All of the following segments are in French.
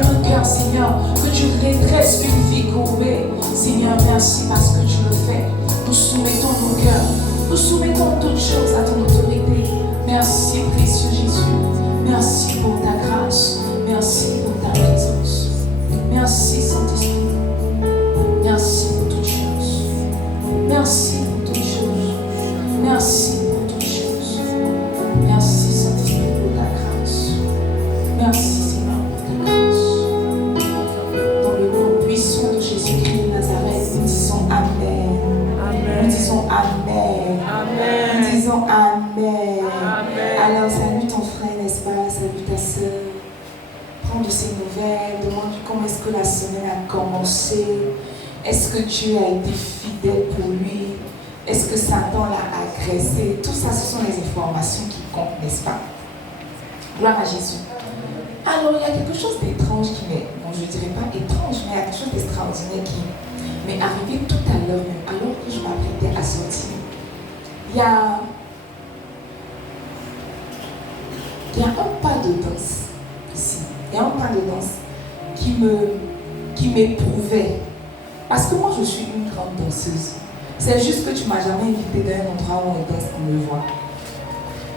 mes regards, Seigneur, que tu redresses une vie courbée. Seigneur, merci parce que tu le fais. Nous soumettons nos cœurs, nous soumettons toutes choses à ton autorité. Merci, précieux Jésus. Merci pour ta grâce. Merci pour ta présence. Merci, Saint-Esprit. Merci pour toutes choses. Merci pour toutes choses. Merci pour toutes choses. Merci, Saint-Esprit, pour ta grâce. Merci, Seigneur, pour ta grâce. Dans le nom puissant de Jésus-Christ de Nazareth, nous disons Amen. Amen. Nous disons Amen. Amen. Nous disons Amen. Amen. Alors, salut ton frère, n'est-ce pas? Salut ta soeur. Prends de ses nouvelles. Demande-lui comment est-ce que la semaine a commencé. Est-ce que Dieu a été fidèle pour lui? Est-ce que Satan l'a agressé? Tout ça, ce sont les informations qui comptent, n'est-ce pas? Gloire à Jésus. Alors, il y a quelque chose d'étrange qui m'est, bon, je ne dirais pas étrange, mais il y a quelque chose d'extraordinaire qui m'est arrivé tout à l'heure même, alors que je m'apprêtais à sortir. Il y a un pas de danse ici. Il y a un pas de danse qui m'éprouvait. Parce que moi, je suis une grande danseuse. C'est juste que tu ne m'as jamais invité dans un endroit où on danse, on me voit.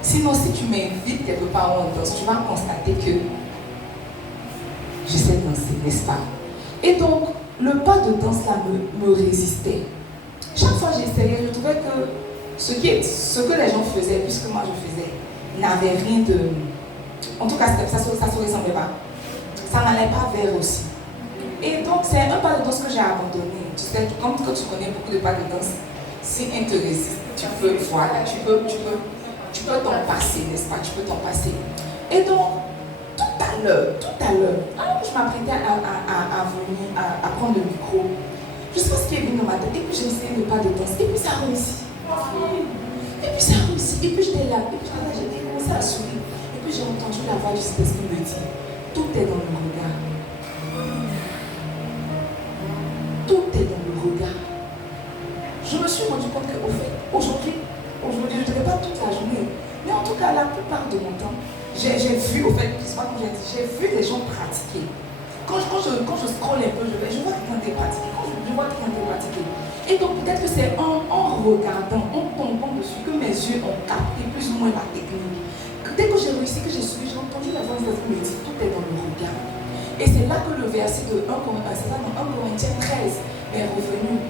Sinon, si tu m'invites quelque part où on danse, tu vas constater que je sais danser, n'est-ce pas? Et donc, le pas de danse là me résistait. Chaque fois que j'essayais, je trouvais que ce que les gens faisaient, puisque moi je faisais, n'avait rien de... En tout cas, ça ne se ressemblait pas. Ça n'allait pas vers aussi. Et donc, c'est un pas de danse que j'ai abandonné. Tu sais, comme quand tu connais beaucoup de pas de danse, si un te résiste, tu peux, voilà, tu peux t'en passer, n'est-ce pas? Tu peux t'en passer. Et donc, tout à l'heure, alors que je m'apprêtais à venir, à prendre le micro, je sais pas ce qui est venu dans ma tête, et puis j'ai essayé le pas de danse, et puis ça a réussi. Et puis ça a réussi, et puis j'étais là, j'ai commencé à sourire, et puis j'ai entendu la voix du Saint-Esprit me dire, tout est dans le regard. Tout est dans le regard. Je me suis rendu compte qu'au fait, aujourd'hui, je ne dirais pas toute la journée, mais en tout cas, la plupart de mon temps, j'ai vu, au fait, j'ai vu les gens pratiquer. Quand je scrolle un peu, je vois quelqu'un qui pratique. Je vois quelqu'un qui pratique. Et donc, peut-être que c'est en regardant, en tombant dessus, que mes yeux ont capté plus ou moins la technique. Dès que j'ai réussi, que j'ai suivi, j'ai entendu la voix de Dieu me dire, tout est dans le regard. Et c'est là que le verset de 1 Corinthiens 13 m'est revenu.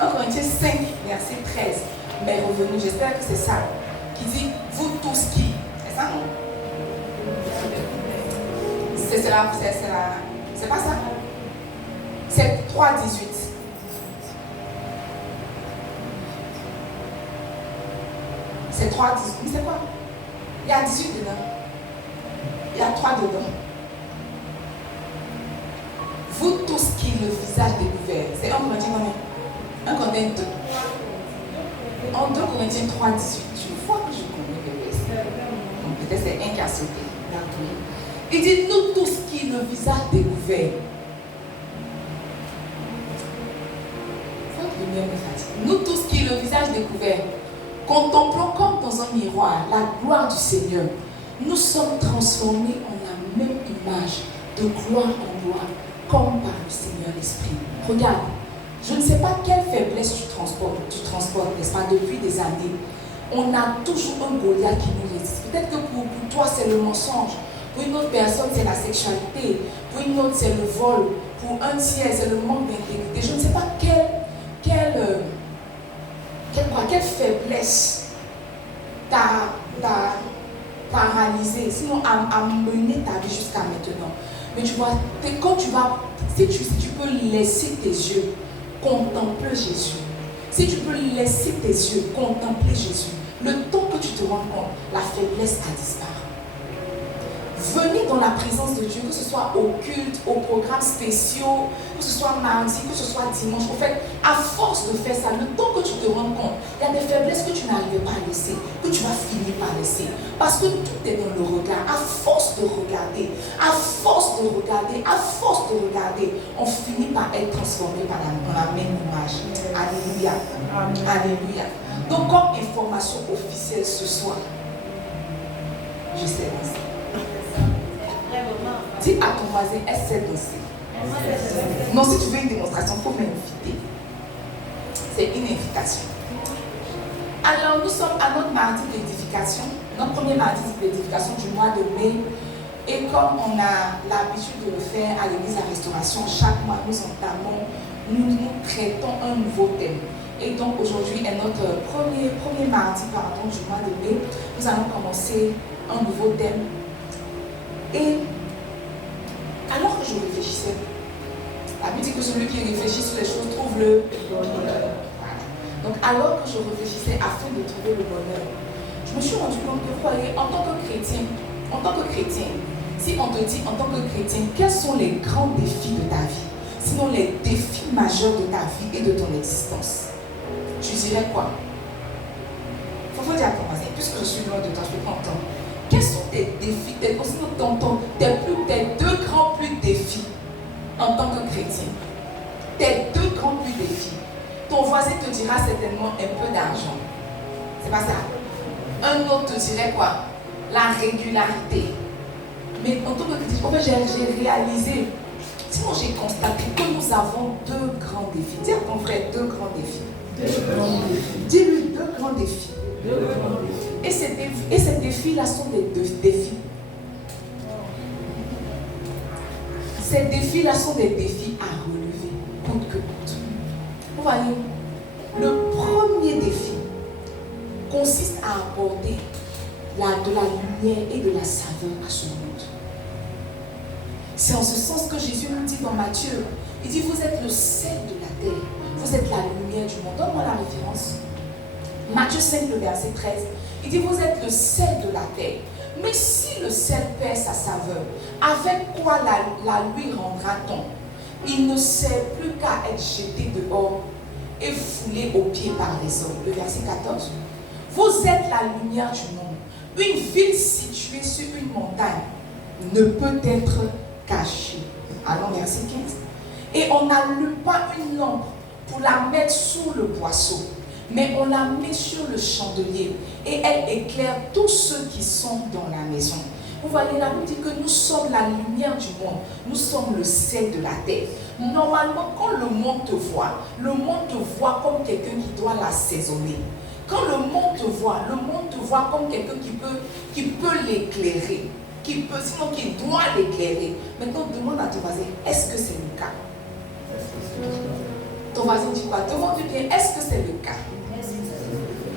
1 Corinthiens 5, verset 13 m'est revenu. J'espère que c'est ça. Qui dit, vous tous qui. C'est ça, non? C'est pas ça? C'est 3, 18. C'est 3, 18. Mais c'est quoi? Il y a 18 dedans. Il y a 3 dedans. Vous tous qui le visage découvert. C'est 1 Corinthiens combien? 1 Corinthiens 2. En 2 Corinthiens 3, 18. Je vois que je connais le verset. Donc peut-être c'est un qui a sauté. Il dit, nous tous qui le visage découvert. Nous tous qui le visage découvert, contemplons comme dans un miroir la gloire du Seigneur. Nous sommes transformés en la même image, de gloire en gloire, comme par le Seigneur l'Esprit. Regarde, je ne sais pas quelle faiblesse tu transportes, n'est-ce pas, depuis des années. On a toujours un Goliath qui nous résiste. Peut-être que pour toi, c'est le mensonge. Pour une autre personne, c'est la sexualité. Pour une autre, c'est le vol. Pour un tiers, c'est le manque d'intégrité. Je ne sais pas quelle faiblesse t'a paralysé, sinon à mener ta vie jusqu'à maintenant. Mais tu vois, quand si tu peux laisser tes yeux contempler Jésus, si tu peux laisser tes yeux contempler Jésus, le temps que tu te rends compte, la faiblesse a disparu. Venez dans la présence de Dieu, que ce soit au culte, aux programmes spéciaux, que ce soit mardi, que ce soit dimanche. En fait, à force de faire ça, le temps que tu te rends compte, il y a des faiblesses que tu n'arrives pas à laisser, que tu vas finir par laisser. Parce que tout est dans le regard. À force de regarder, on finit par être transformé dans la même image. Alléluia. Alléluia. Donc, comme information officielle ce soir, je sais danser. Dis à ton voisin, elle sait danser. Non, si tu veux une démonstration, il faut m'inviter. C'est une invitation. Alors, nous sommes à notre mardi d'édification, notre premier mardi d'édification du mois de mai. Et comme on a l'habitude de le faire à l'église La Restauration, chaque mois nous entamons, nous traitons un nouveau thème. Et donc aujourd'hui est notre premier mardi du mois de mai. Nous allons commencer un nouveau thème. Et alors que je réfléchissais, la Bible dit que celui qui réfléchit sur les choses trouve le bonheur. Donc alors que je réfléchissais afin de trouver le bonheur, je me suis rendu compte que vous voyez, en tant que chrétien, si on te dit en tant que chrétien, quels sont les grands défis de ta vie, sinon les défis majeurs de ta vie et de ton existence, tu dirais quoi? Il faut dire à ton voisin, puisque je suis loin de toi, je ne peux pas entendre. Quels sont tes défis, tes deux grands défis en tant que chrétien? Tes deux grands défis. Ton voisin te dira certainement un peu d'argent. C'est pas ça. Un autre te dirait quoi? La régularité. Mais en tant que chrétien, en fait, j'ai réalisé, sinon j'ai constaté que nous avons deux grands défis. Dis à ton frère deux grands défis. Dis-lui deux grands défis. Et ces défis-là sont des défis. Ces défis-là sont des défis à relever, coûte que coûte. Vous voyez, le premier défi consiste à apporter de la lumière et de la saveur à ce monde. C'est en ce sens que Jésus nous dit dans Matthieu, il dit, vous êtes le sel de la terre, vous êtes la lumière du monde. Donne-moi la référence. Matthieu 5, le verset 13, il dit, vous êtes le sel de la terre. Mais si le sel perd sa saveur, avec quoi la lui rendra-t-on? Il ne sert plus qu'à être jeté dehors et foulé aux pieds par les hommes. Le verset 14. Vous êtes la lumière du monde. Une ville située sur une montagne ne peut être cachée. Allons, verset 15. Et on n'allume pas une lampe pour la mettre sous le boisseau, mais on la met sur le chandelier et elle éclaire tous ceux qui sont dans la maison. Vous voyez, la Bible dit que nous sommes la lumière du monde, nous sommes le sel de la terre. Normalement, quand le monde te voit comme quelqu'un qui doit l'assaisonner. Quand le monde te voit comme quelqu'un qui peut l'éclairer, sinon qui doit l'éclairer. Maintenant, demande à ton voisin, est-ce que c'est le cas? Ton voisin dit quoi? Demande-lui bien, est-ce que c'est le cas?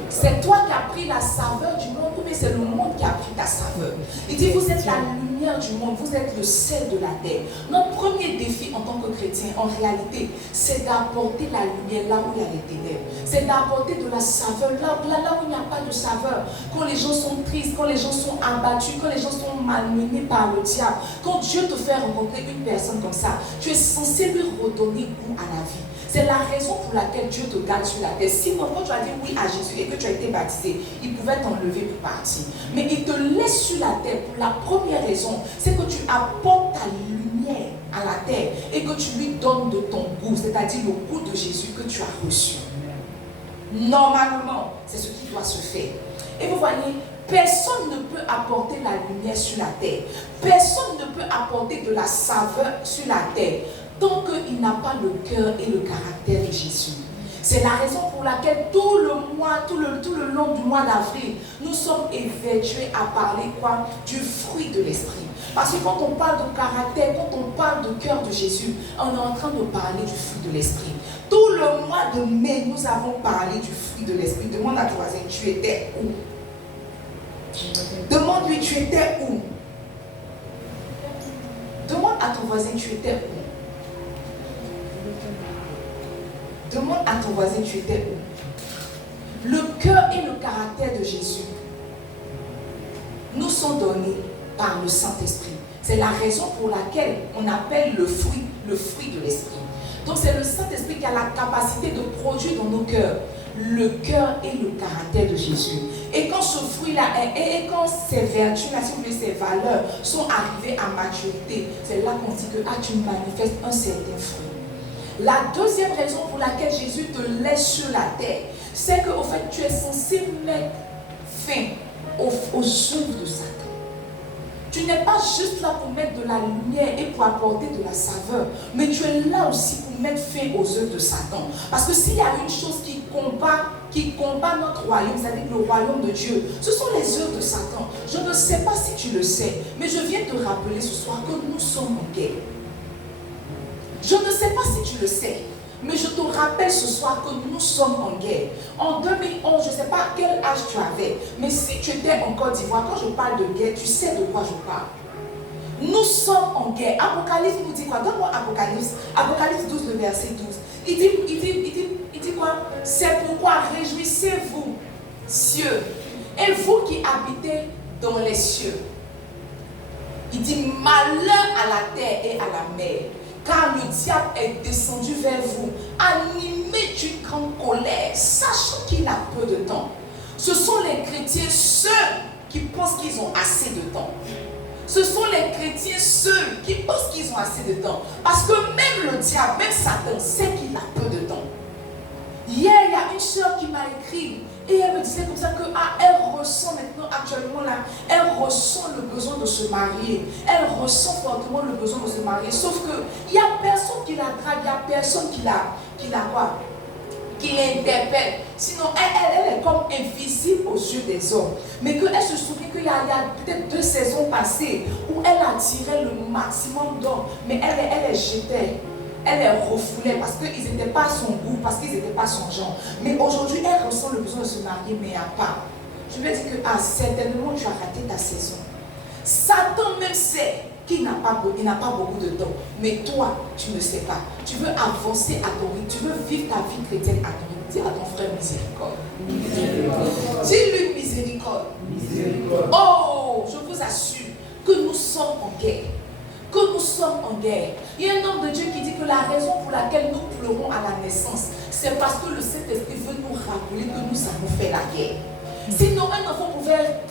C'est toi qui as pris la saveur du monde ou bien c'est le monde qui a pris ta saveur? Il dit, vous êtes la lumière du monde, vous êtes le sel de la terre. Notre premier défi en tant que chrétien, en réalité, c'est d'apporter la lumière là où il y a les ténèbres. C'est d'apporter de la saveur là où il n'y a pas de saveur. Quand les gens sont tristes, quand les gens sont abattus, quand les gens sont malmenés par le diable, quand Dieu te fait rencontrer une personne comme ça, tu es censé lui redonner goût à la vie. C'est la raison pour laquelle Dieu te garde sur la terre. Sinon, quand tu as dit oui à Jésus et que tu as été baptisé, il pouvait t'enlever pour partir. Mais il te laisse sur la terre pour la première raison, c'est que tu apportes ta lumière à la terre et que tu lui donnes de ton goût, c'est-à-dire le goût de Jésus que tu as reçu. Normalement, c'est ce qui doit se faire. Et vous voyez, personne ne peut apporter la lumière sur la terre. Personne ne peut apporter de la saveur sur la terre tant qu'il n'a pas le cœur et le caractère de Jésus. C'est la raison pour laquelle tout le long du mois d'avril, nous sommes évertués à parler quoi? Du fruit de l'esprit. Parce que quand on parle de caractère, quand on parle de cœur de Jésus, on est en train de parler du fruit de l'esprit. Tout le mois de mai, nous avons parlé du fruit de l'esprit. Demande à ton voisin, tu étais où? Demande-lui, tu étais où? Demande à ton voisin, tu étais où? Demande à ton voisin, tu étais où? Le cœur et le caractère de Jésus nous sont donnés par le Saint-Esprit. C'est la raison pour laquelle on appelle le fruit de l'Esprit. Donc c'est le Saint-Esprit qui a la capacité de produire dans nos cœurs le cœur et le caractère de Jésus. Et quand ce fruit-là, et quand ces vertus-là, si vous voulez, ces valeurs sont arrivées à maturité, c'est là qu'on dit que tu manifestes un certain fruit. La deuxième raison pour laquelle Jésus te laisse sur la terre, c'est qu'au fait, tu es censé mettre fin aux œuvres de Satan. Tu n'es pas juste là pour mettre de la lumière et pour apporter de la saveur, mais tu es là aussi pour mettre fin aux œuvres de Satan. Parce que s'il y a une chose qui combat notre royaume, c'est-à-dire le royaume de Dieu, ce sont les œuvres de Satan. Je ne sais pas si tu le sais, mais je viens te rappeler ce soir que nous sommes en guerre. Je ne sais pas si tu le sais, mais je te rappelle ce soir que nous sommes en guerre. En 2011, je ne sais pas quel âge tu avais, mais si tu étais en Côte d'Ivoire, quand je parle de guerre, tu sais de quoi je parle. Nous sommes en guerre. Apocalypse nous dit quoi? Donne-moi Apocalypse. Apocalypse 12, le verset 12. Il dit quoi? C'est pourquoi réjouissez-vous, cieux, et vous qui habitez dans les cieux. Il dit malheur à la terre et à la mer, car le diable est descendu vers vous, animé d'une grande colère, sachant qu'il a peu de temps. Ce sont les chrétiens ceux qui pensent qu'ils ont assez de temps. Ce sont les chrétiens ceux qui pensent qu'ils ont assez de temps. Parce que même le diable, même Satan, sait qu'il a peu de temps. Hier, il y a une soeur qui m'a écrit et elle me disait comme ça que elle ressent maintenant, actuellement là, elle ressent le besoin de se marier. Elle ressent fortement le besoin de se marier. Sauf qu'il n'y a personne qui la drague, il n'y a personne qui l'interpelle. Sinon, elle est comme invisible aux yeux des hommes. Mais qu'elle se souvient qu'il y a peut-être 2 saisons passées où elle attirait le maximum d'hommes, mais elle est jetée. Elle est refoulée parce qu'ils n'étaient pas à son goût, parce qu'ils n'étaient pas son genre. Mais aujourd'hui, elle ressent le besoin de se marier, mais il n'y a pas. Je vais dire que certainement tu as raté ta saison. Satan même sait qu'il n'a pas beaucoup de temps. Mais toi, tu ne sais pas. Tu veux avancer à ton rythme. Tu veux vivre ta vie chrétienne à ton rythme. Dis à ton frère miséricorde. Dis-lui miséricorde. Oh, je vous assure que nous sommes en guerre. Que nous sommes en guerre. Il y a un homme de Dieu qui dit que la raison pour laquelle nous pleurons à la naissance, c'est parce que le Saint-Esprit veut nous rappeler que nous avons fait la guerre. Sinon, un enfant pouvait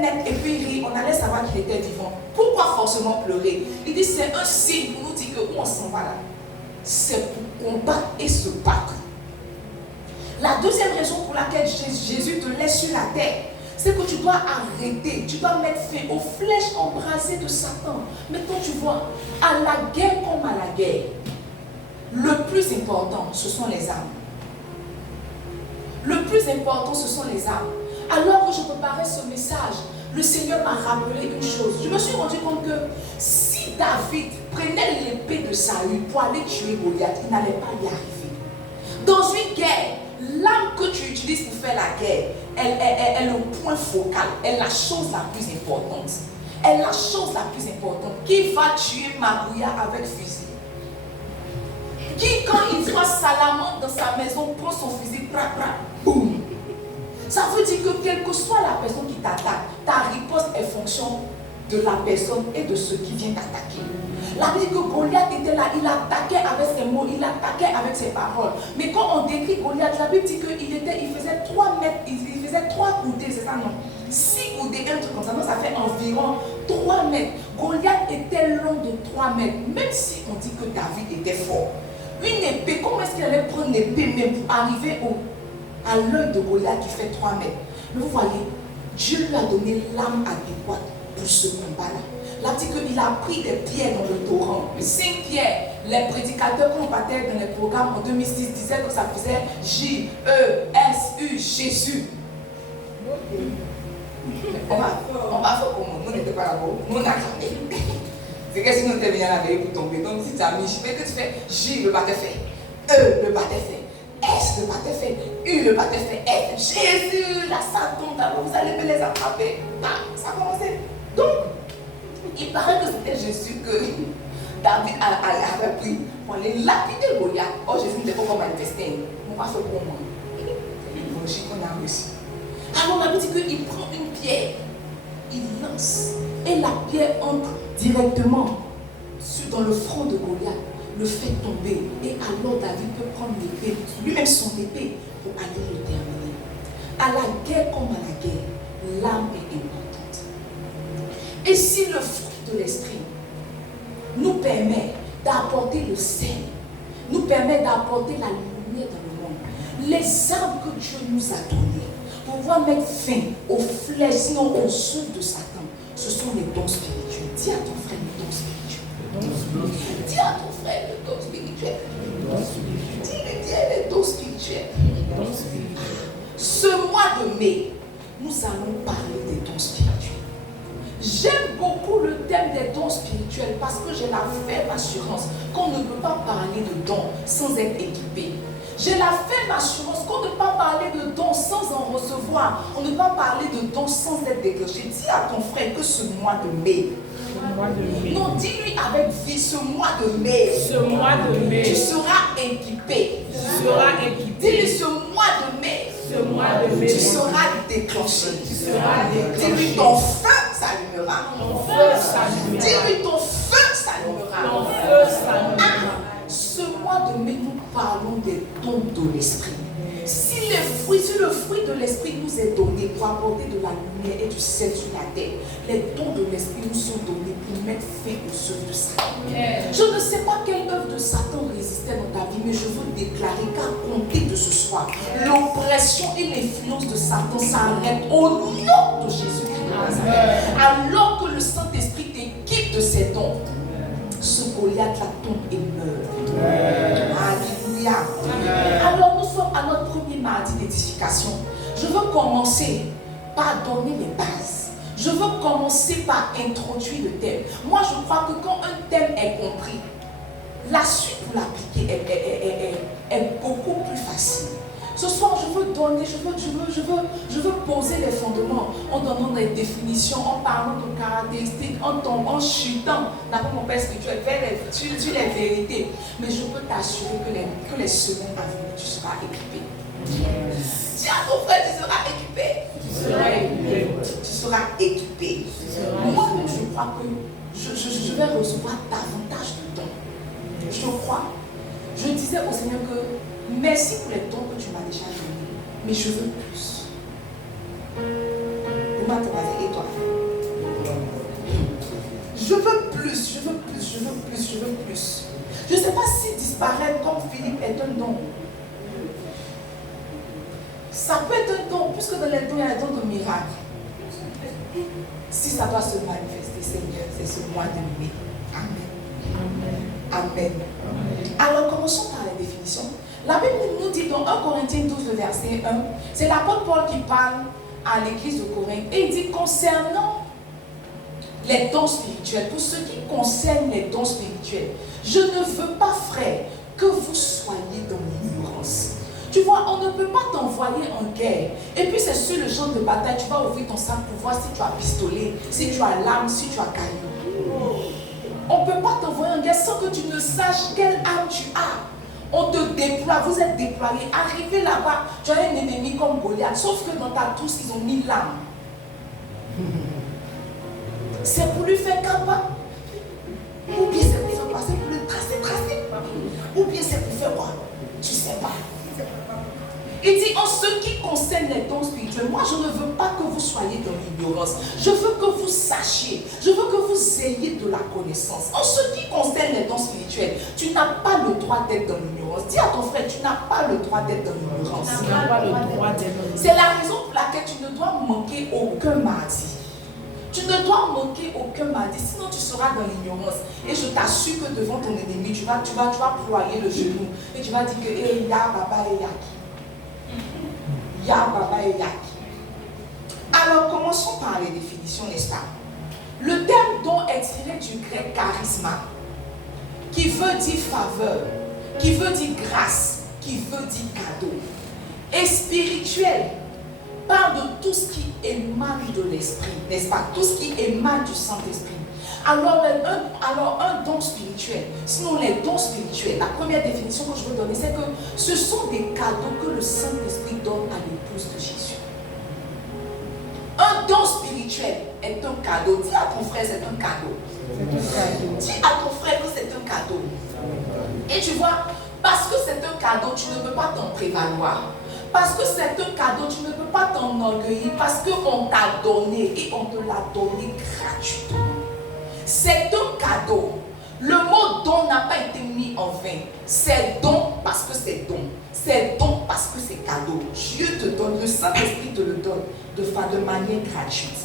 naître et puis rire, on allait savoir qu'il était vivant. Pourquoi forcément pleurer? Il dit c'est un signe pour nous dire que où on s'en va là. C'est pour combattre et se battre. La deuxième raison pour laquelle Jésus te laisse sur la terre, c'est que tu dois arrêter, tu dois mettre fin aux flèches embrasées de Satan. Maintenant, tu vois, à la guerre comme à la guerre, le plus important, ce sont les armes. Le plus important, ce sont les armes. Alors que je préparais ce message, le Seigneur m'a rappelé une chose. Je me suis rendu compte que si David prenait l'épée de Saül pour aller tuer Goliath, il n'allait pas y arriver. Dans une guerre, l'arme que tu utilises pour faire la guerre, elle est le point focal, elle est la chose la plus importante. Elle est la chose la plus importante. Qui va tuer Marouya avec fusil? Qui, quand il voit Salamandre dans sa maison, prend son fusil, boum. Ça veut dire que quelle que soit la personne qui t'attaque, ta riposte est fonction de la personne et de ce qui vient t'attaquer. La Bible dit que Goliath était là, il attaquait avec ses mots, il attaquait avec ses paroles. Mais quand on décrit Goliath, la Bible dit qu'il faisait 3 mètres, il faisait 3 coudées, c'est ça non? 6 coudées, un truc comme ça, donc ça fait environ 3 mètres. Goliath était long de 3 mètres, même si on dit que David était fort. Une épée, comment est-ce qu'il allait prendre l'épée même pour arriver à l'œil de Goliath qui fait 3 mètres? Mais vous voyez, Dieu lui a donné l'âme adéquate pour ce combat-là. Là, dit qu'il a pris des pierres dans le torrent. 5 pierres. Les prédicateurs qu'on battait dans les programmes en 2006 disaient que ça faisait J-E-S-U, Jésus. On va faire comment? Nous n'étions pas là-bas. Nous, on a gardé. C'est que si nous étions la veille pour tomber. Donc, si tu as mis, je fais que tu fais J, le bâtet fait. E, le bâtet fait. S, le bâtet fait. U, le bâtet fait. F, Jésus, la Satan, vous allez me les attraper. Ça a commencé. Donc, il paraît que c'était Jésus que David avait pris pour aller lapider Goliath. Oh, Jésus n'était pas comme manifester. On va faire pour moi. C'est une logique qu'on a reçue. Alors, on a dit qu'il prend une pierre, il lance, et la pierre entre directement dans le front de Goliath, le fait tomber. Et alors, David peut prendre l'épée, lui-même son épée, pour aller le terminer. À la guerre comme à la guerre, l'âme est importante. Et si le fruit de l'esprit nous permet d'apporter le sel, nous permet d'apporter la lumière dans le monde, les armes que Dieu nous a données pour pouvoir mettre fin aux flèches, sinon aux œuvres de Satan, ce sont les dons spirituels. Dis à ton frère le don spirituel. Dis à ton frère le don spirituel. Dis le don spirituel. Ce mois de mai, nous allons parler des dons spirituels. J'aime beaucoup le thème des dons spirituels parce que j'ai la ferme assurance qu'on ne peut pas parler de dons sans être équipé. J'ai la ferme assurance qu'on ne peut pas parler de dons sans en recevoir. On ne peut pas parler de dons sans être déclenché. Dis à ton frère que ce mois de mai, non, dis-lui avec vie, ce mois de mai, tu seras équipé. Dis-lui ce mois de mai, tu seras déclenché. Dis-lui ton feu s'allumera. Dis-lui ton feu s'allumera. Ce mois de mai, nous parlons des dons de l'esprit. Si le fruit de l'esprit nous est donné pour apporter de la lumière et du sel sur la terre, les dons de l'esprit nous sont donnés pour mettre fin aux œuvres de Satan. Je ne sais pas quelle œuvre de Satan résistait dans ta vie, mais je veux déclarer qu'à compter de ce soir, l'oppression et l'influence de Satan s'arrêtent au nom de Jésus-Christ. Alors que le Saint-Esprit t'équipe de ses dons, ce Goliath-là tombe et meurt. Alléluia. Alors nous sommes à notre premier mardi d'édification. Je veux commencer par donner les bases. Je veux commencer par introduire le thème. Moi je crois que quand un thème est compris, la suite pour l'appliquer est beaucoup plus facile. Ce soir, je veux donner, je veux poser les fondements en donnant des définitions, en parlant de caractéristiques, en chutant, d'après mon père spirituel, sur les vérités. Mais je peux t'assurer que les semaines à venir, tu seras équipé. Dis à ton frère, tu seras équipé. Tu seras équipé. Moi-même, je crois que je vais recevoir davantage de dons. Je crois. Je disais au Seigneur que merci pour les dons que tu m'as déjà donnés, mais je veux plus. Comment tu vas dire, et toi? Je veux plus, je veux plus, je veux plus, je veux plus. Je ne sais pas si disparaître comme Philippe est un don. Ça peut être un don, puisque dans les dons, il y a un don de miracle. Si ça doit se manifester, Seigneur, c'est ce mois de mai. Amen. Amen. Alors commençons par la définition. La Bible nous dit dans 1 Corinthiens 12, verset 1, c'est l'apôtre Paul qui parle à l'église de Corinthe et il dit concernant les dons spirituels, pour ce qui concerne les dons spirituels, je ne veux pas, frère, que vous soyez dans l'ignorance. Tu vois, on ne peut pas t'envoyer en guerre et puis c'est sur le champ de bataille, tu vas ouvrir ton sac pour voir si tu as pistolet, si tu as l'arme, si tu as caillou. On ne peut pas t'envoyer en guerre sans que tu ne saches quelle arme tu as. On te déploie, vous êtes déployés. Arrivé là-bas, tu as un ennemi comme Goliath, sauf que dans ta trousse, ils ont mis l'arme. C'est pour lui faire capable. Ou bien c'est pour faire quoi? C'est pour le tracer. Ou bien c'est pour faire quoi? Tu ne sais pas. Il dit en ce qui concerne les dons spirituels, moi je ne veux pas que vous soyez dans l'ignorance. Je veux que vous sachiez. Je veux que vous ayez de la connaissance. En ce qui concerne les dons spirituels, tu n'as pas le droit d'être dans l'ignorance. Dis à ton frère, tu n'as pas le droit d'être dans l'ignorance. C'est la raison pour laquelle tu ne dois manquer aucun mardi. Tu ne dois manquer aucun mardi, sinon tu seras dans l'ignorance. Et je t'assure que devant ton ennemi, tu vas ployer le genou. Et tu vas dire que hey, ya baba et yaki. Ya baba et yaki. Alors commençons par les définitions, n'est-ce pas? Le terme don est tiré du grec charisma, qui veut dire faveur, qui veut dire grâce, qui veut dire cadeau. Et spirituel parle de tout ce qui émane de l'esprit, n'est-ce pas? Tout ce qui émane du Saint-Esprit. Alors un don spirituel, sinon les dons spirituels, la première définition que je veux donner, c'est que ce sont des cadeaux que le Saint-Esprit donne à l'épouse de Jésus. Un don spirituel est un cadeau. Dis à ton frère, c'est un cadeau. Dis à ton frère que c'est un cadeau. Et tu vois, parce que c'est un cadeau, tu ne peux pas t'en prévaloir. Parce que c'est un cadeau, tu ne peux pas t'enorgueillir. Parce qu'on t'a donné et on te l'a donné gratuitement. C'est un cadeau. Le mot don n'a pas été mis en vain. C'est don parce que c'est don. C'est don parce que c'est cadeau. Dieu te donne, le Saint-Esprit te le donne de manière gratuite.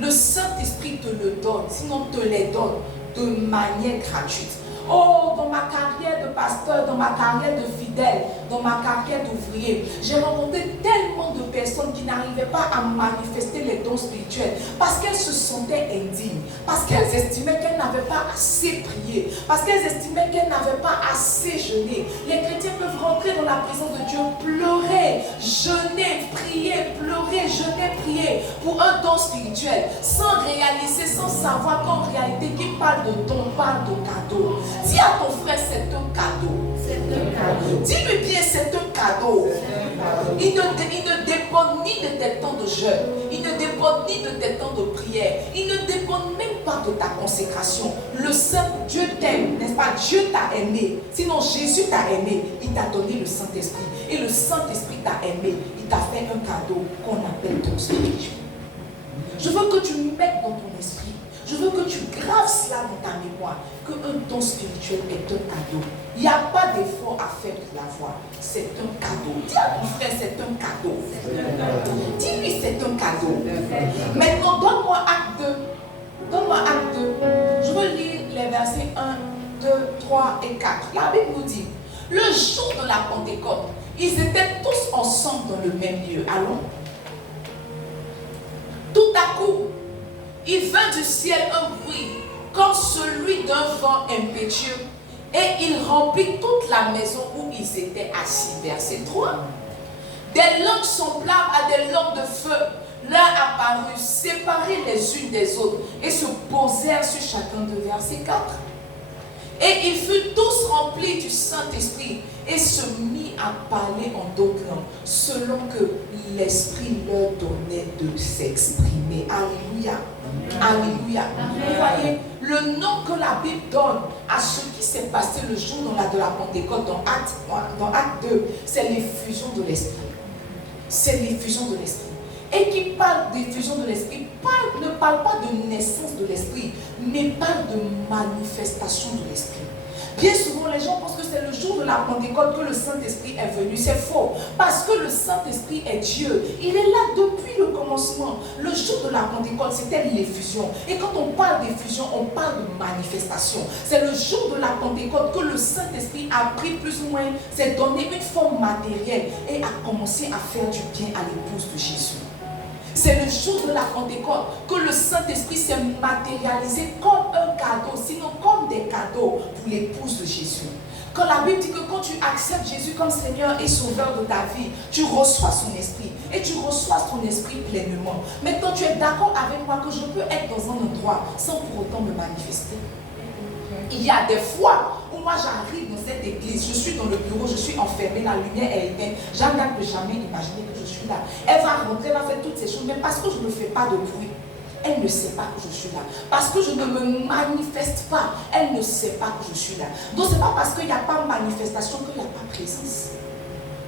Le Saint-Esprit te le donne, sinon te les donne de manière gratuite. Oh, dans ma carrière de pasteur, dans ma carrière de fidèle, dans ma carrière d'ouvrier, j'ai rencontré tellement de personnes qui n'arrivaient pas à manifester les dons spirituels parce qu'elles se sentaient indignes, parce qu'elles estimaient qu'elles n'avaient pas assez prié, parce qu'elles estimaient qu'elles n'avaient pas assez jeûné. Les chrétiens peuvent rentrer dans la présence de Dieu, pleurer, jeûner, prier, pleurer, jeûner, prier pour un don spirituel, sans réaliser, sans savoir qu'en réalité, qui parle de don, parle de cadeau. Dis à ton frère, c'est un cadeau. Dis-lui bien, c'est un cadeau. Il ne dépend ni de tes temps de jeûne, il ne dépend ni de tes temps de prière, il ne dépend même pas de ta consécration. Le Saint Dieu t'aime, n'est-ce pas? Dieu t'a aimé. Sinon Jésus t'a aimé, il t'a donné le Saint-Esprit. Et le Saint-Esprit t'a aimé, il t'a fait un cadeau qu'on appelle don spirituel. Je veux que tu mettes dans ton esprit, je veux que tu graves cela dans ta mémoire, qu'un don spirituel est un cadeau. Il n'y a pas d'effort à faire pour l'avoir. C'est un cadeau. Dis à ton frère, c'est un cadeau. Dis-lui, c'est un cadeau. Maintenant, donne-moi acte 2. Donne-moi acte 2. Je veux lire les versets 1, 2, 3 et 4. La Bible nous dit, le jour de la Pentecôte, ils étaient tous ensemble dans le même lieu. Allons. Tout à coup, il vint du ciel un bruit comme celui d'un vent impétueux et il remplit toute la maison où ils étaient assis. Verset 3. Des langues semblables à des langues de feu leur apparurent, séparées les unes des autres et se posèrent sur chacun d'eux. Verset 4. Et ils furent tous remplis du Saint-Esprit et se mit à parler en d'autres langues, selon que l'Esprit leur donnait de s'exprimer. Alléluia. Alléluia. Vous voyez, le nom que la Bible donne à ce qui s'est passé le jour de la Pentecôte dans Acte 2, c'est l'effusion de l'Esprit. C'est l'effusion de l'Esprit. Et qui parle d'effusion de l'Esprit, ne parle pas de naissance de l'Esprit, mais parle de manifestation de l'Esprit. Bien souvent, les gens pensent que c'est le jour de la Pentecôte que le Saint-Esprit est venu. C'est faux. Parce que le Saint-Esprit est Dieu. Il est là depuis le commencement. Le jour de la Pentecôte, c'était l'effusion. Et quand on parle d'effusion, on parle de manifestation. C'est le jour de la Pentecôte que le Saint-Esprit a pris plus ou moins, s'est donné une forme matérielle et a commencé à faire du bien à l'épouse de Jésus. C'est le jour de la Pentecôte que le Saint-Esprit s'est matérialisé comme un cadeau, sinon comme des cadeaux pour l'épouse de Jésus. Quand la Bible dit que quand tu acceptes Jésus comme Seigneur et Sauveur de ta vie, tu reçois son esprit et tu reçois son esprit pleinement. Maintenant, tu es d'accord avec moi que je peux être dans un endroit sans pour autant me manifester. Il y a des fois où moi j'arrive dans cette église, je suis dans le bureau, je suis enfermée, la lumière est éteinte, Jeanne ne peut jamais imaginer que je suis là. Elle va rentrer, elle va faire toutes ces choses, mais parce que je ne fais pas de bruit, elle ne sait pas que je suis là. Parce que je ne me manifeste pas, elle ne sait pas que je suis là. Donc ce n'est pas parce qu'il n'y a pas de manifestation qu'il n'y a pas de présence.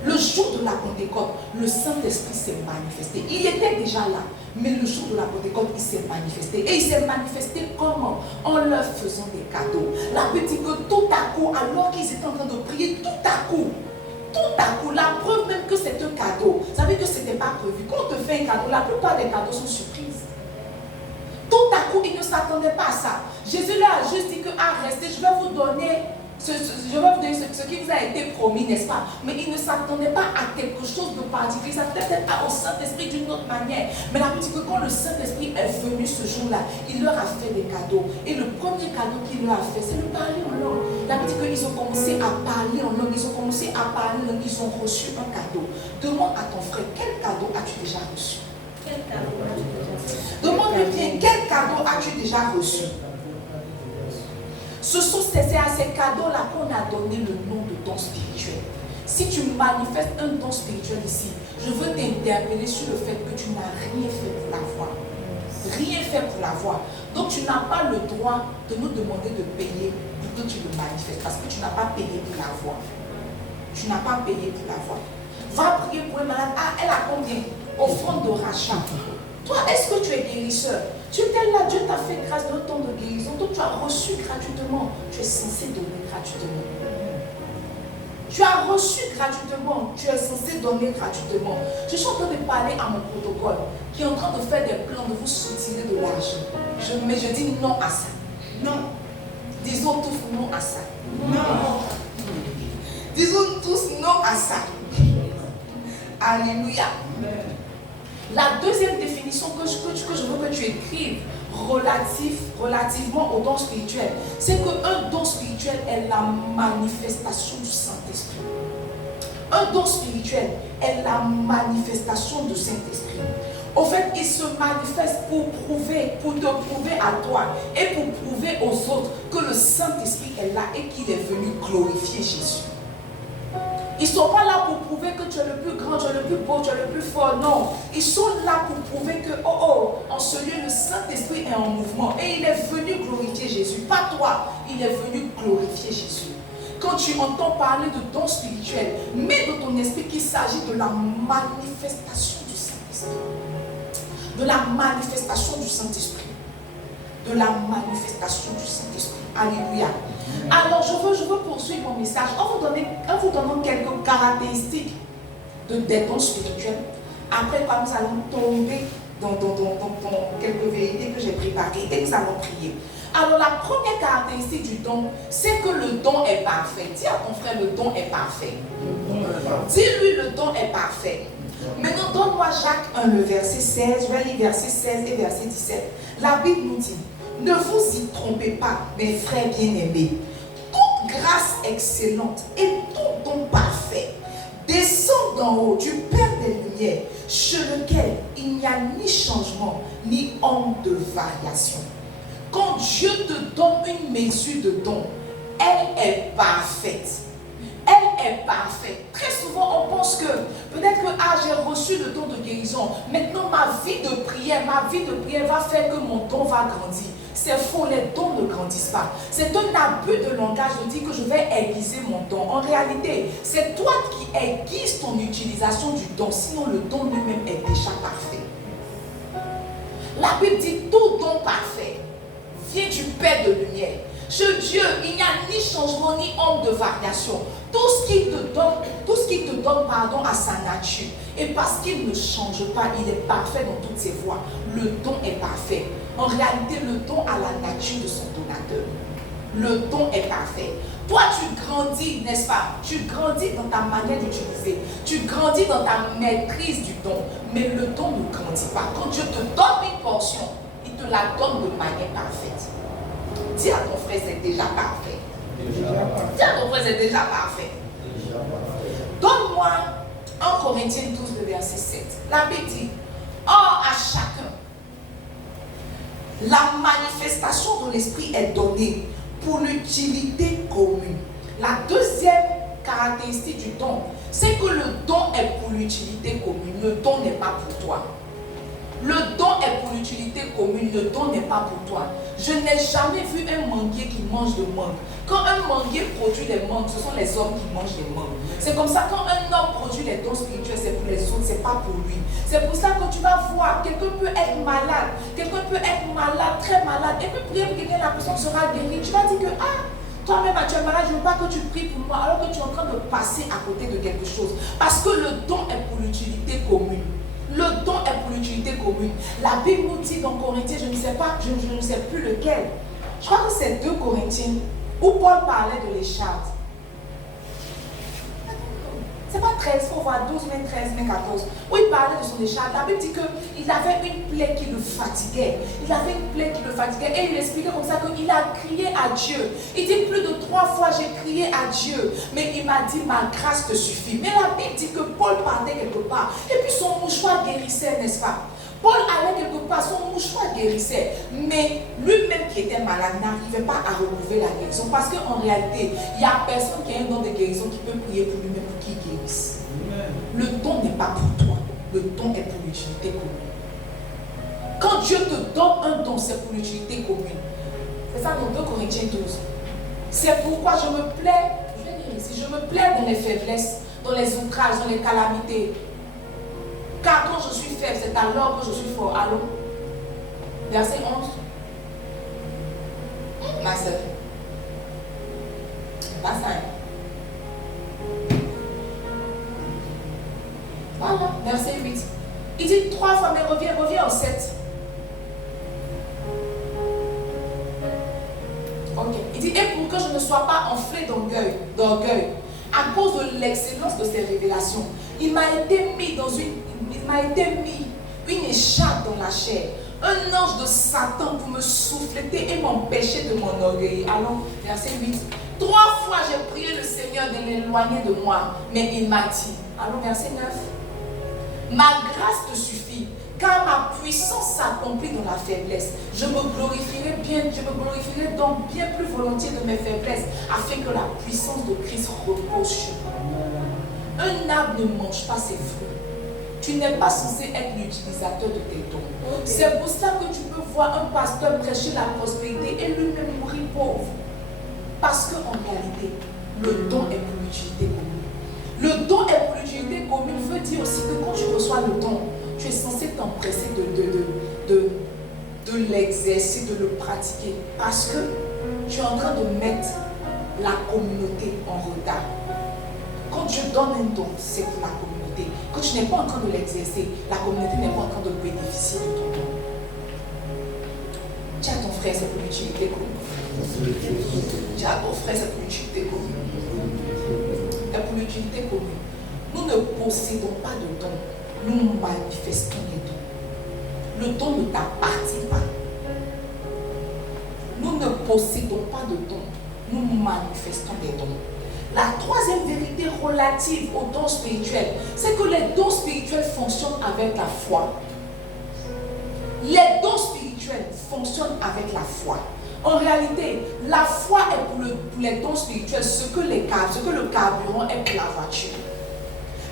Le jour de la Pentecôte, le Saint-Esprit s'est manifesté. Il était déjà là, mais le jour de la Pentecôte, il s'est manifesté. Et il s'est manifesté comment? En leur faisant des cadeaux. La Bible dit que tout à coup, alors qu'ils étaient en train de prier, tout à coup, la preuve même que c'est un cadeau. Ça veut dire que ce n'était pas prévu. Quand on te fait un cadeau, la plupart des cadeaux sont surprises. Tout à coup, ils ne s'attendaient pas à ça. Jésus leur a juste dit que, restez, je vais vous donner ce qui vous a été promis, n'est-ce pas? Mais ils ne s'attendaient pas à quelque chose de particulier. Ils s'attendaient peut-être pas au Saint-Esprit d'une autre manière. Mais la Bible dit que quand le Saint-Esprit est venu ce jour-là, il leur a fait des cadeaux. Et le premier cadeau qu'il leur a fait, c'est de parler en langue. La Bible dit qu'ils ont commencé à parler en langue. Ils ont commencé à parler en langue. Ils ont reçu un cadeau. Demande à ton frère, quel cadeau as-tu déjà reçu? Quel cadeau as-tu déjà reçu? Demande-lui bien, quel cadeau as-tu déjà reçu? C'est à ces cadeaux-là qu'on a donné le nom de don spirituel. Si tu manifestes un don spirituel ici, je veux t'interpeller sur le fait que tu n'as rien fait pour l'avoir. Rien fait pour l'avoir. Donc tu n'as pas le droit de nous demander de payer pour que tu le manifestes. Parce que tu n'as pas payé pour l'avoir. Tu n'as pas payé pour l'avoir. Va prier pour un malade. Elle a combien? Offrande de rachat. Toi, est-ce que tu es guérisseur? Tu étais là, Dieu t'a fait grâce d'un temps de guérison. Donc tu as reçu gratuitement. Tu es censé donner gratuitement. Tu as reçu gratuitement, tu es censé donner gratuitement. Je suis en train de parler à mon protocole qui est en train de faire des plans de vous soutirer de l'argent. Mais je dis non à ça. Non. Disons tous non à ça. Non. Disons tous non à ça. Alléluia. La deuxième définition que je veux que tu écrives relativement au don spirituel, c'est qu'un don spirituel est la manifestation du Saint-Esprit. Un don spirituel est la manifestation du Saint-Esprit. Au fait, il se manifeste pour te prouver à toi et pour prouver aux autres que le Saint-Esprit est là et qu'il est venu glorifier Jésus. Ils ne sont pas là pour prouver que tu es le plus grand, tu es le plus beau, tu es le plus fort. Non, ils sont là pour prouver que, en ce lieu, le Saint-Esprit est en mouvement. Et il est venu glorifier Jésus. Pas toi, il est venu glorifier Jésus. Quand tu entends parler de dons spirituels, mets dans ton esprit qu'il s'agit de la manifestation du Saint-Esprit. De la manifestation du Saint-Esprit. De la manifestation du Saint-Esprit. Alléluia. Alors, je veux poursuivre mon message en vous donnant quelques caractéristiques des dons spirituels. Après quoi, nous allons tomber dans quelques vérités que j'ai préparées et nous allons prier. Alors, la première caractéristique du don, c'est que le don est parfait. Dis à ton frère, le don est parfait. Dis-lui, le don est parfait. Maintenant, donne-moi Jacques 1, le verset 16. Je vais lire verset 16 et verset 17. La Bible nous dit: ne vous y trompez pas, mes frères bien-aimés. Toute grâce excellente et tout don parfait descend d'en haut du Père des Lumières, chez lequel il n'y a ni changement, ni onde de variation. Quand Dieu te donne une mesure de don, elle est parfaite. Elle est parfaite. Très souvent, on pense que peut-être que j'ai reçu le don de guérison. Maintenant, ma vie de prière va faire que mon don va grandir. C'est faux, les dons ne grandissent pas. C'est un abus de langage de dire que je vais aiguiser mon don. En réalité, c'est toi qui aiguises ton utilisation du don. Sinon, le don lui-même est déjà parfait. La Bible dit tout don parfait vient du Père de lumière. Chez Dieu, il n'y a ni changement ni onde de variation. Tout ce qu'il te donne à sa nature. Et parce qu'il ne change pas, il est parfait dans toutes ses voies. Le don est parfait. En réalité, le don a la nature de son donateur. Le don est parfait. Toi, tu grandis, n'est-ce pas? Tu grandis dans ta manière d'utiliser. Tu grandis dans ta maîtrise du don. Mais le don ne grandit pas. Quand Dieu te donne une portion, il te la donne de manière parfaite. Dis à ton frère, c'est déjà parfait. Dis à ton frère, c'est déjà parfait. Donne-moi 1 Corinthiens 12, le verset 7. La Bible dit: or à chacun, la manifestation de l'esprit est donnée pour l'utilité commune. La deuxième caractéristique du don, c'est que le don est pour l'utilité commune. Le don n'est pas pour toi. Le don est pour l'utilité commune, le don n'est pas pour toi. Je n'ai jamais vu un manguier qui mange de mangue. Quand un manguier produit des mangues, ce sont les hommes qui mangent les mangues. C'est comme ça, quand un homme produit les dons spirituels, c'est pour les autres, c'est pas pour lui. C'est pour ça que tu vas voir, quelqu'un peut être malade, très malade, et puis prier pour quelqu'un, la personne sera guérie. Tu vas dire que, toi-même, tu es malade, je ne veux pas que tu pries pour moi, alors que tu es en train de passer à côté de quelque chose. Parce que le don est pour l'utilité commune. Le don est pour l'utilité commune. La Bible nous dit dans Corinthiens, je ne sais plus lequel. Je crois que c'est 2 Corinthiens où Paul parlait de l'écharpe. C'est pas 13, il faut voir 12, mais 13, mais 14. Où il parlait de son écharpe. La Bible dit qu'il avait une plaie qui le fatiguait. Et il expliquait comme ça qu'il a crié à Dieu. Il dit plus de 3 fois j'ai crié à Dieu. Mais il m'a dit ma grâce te suffit. Mais la Bible dit que Paul partait quelque part. Et puis son mouchoir guérissait, n'est-ce pas? Paul allait quelque part, son mouchoir guérissait. Mais lui-même qui était malade n'arrivait pas à retrouver la guérison. Parce qu'en réalité, il n'y a personne qui a un don de guérison qui peut prier pour lui-même pour qu'il guérisse. Le don n'est pas pour toi. Le don est pour l'utilité commune. Quand Dieu te donne un don, c'est pour l'utilité commune. C'est ça dans 2 Corinthiens 12. C'est pourquoi je me plais, je vais dire ici, je me plais dans les faiblesses, dans les outrages, dans les calamités. Car quand je suis faible, c'est alors que je suis fort. Allons. Verset 11. Ma soeur. Pas ça. Voilà, verset 8. Il dit 3 fois, mais reviens au 7. Ok. Il dit, et pour que je ne sois pas enflé d'orgueil, à cause de l'excellence de ses révélations, il m'a été mis une écharpe dans la chair, un ange de Satan pour me souffleter et m'empêcher de m'enorgueillir. Allons, verset 8. 3 fois j'ai prié le Seigneur de l'éloigner de moi, mais il m'a dit, allons, verset 9. Ma grâce te suffit, car ma puissance s'accomplit dans la faiblesse. Je me glorifierai donc bien plus volontiers de mes faiblesses, afin que la puissance de Christ repose sur moi. Un arbre ne mange pas ses fruits. Tu n'es pas censé être l'utilisateur de tes dons. C'est pour ça que tu peux voir un pasteur prêcher la prospérité et lui-même mourir pauvre. Parce qu'en réalité, le don est pour l'utilité commune. Le don est pour l'utilité commune veut dire aussi que quand tu reçois le don, tu es censé t'empresser de l'exercer, de le pratiquer. Parce que tu es en train de mettre la communauté en retard. Quand tu donnes un don, c'est pour la communauté. Quand tu n'es pas en train de l'exercer, la communauté n'est pas en train de bénéficier de ton don. Dis à ton frère, c'est pour l'utilité commune. Dis à ton frère, c'est pour l'utilité commune. C'est pour l'utilité commune. Nous ne possédons pas de dons, nous manifestons les dons. Le don ne t'appartient pas. Nous ne possédons pas de dons, nous manifestons des dons. La troisième vérité relative aux dons spirituels, c'est que les dons spirituels fonctionnent avec la foi. Les dons spirituels fonctionnent avec la foi. En réalité, la foi est pour les dons spirituels ce que le carburant est pour la voiture.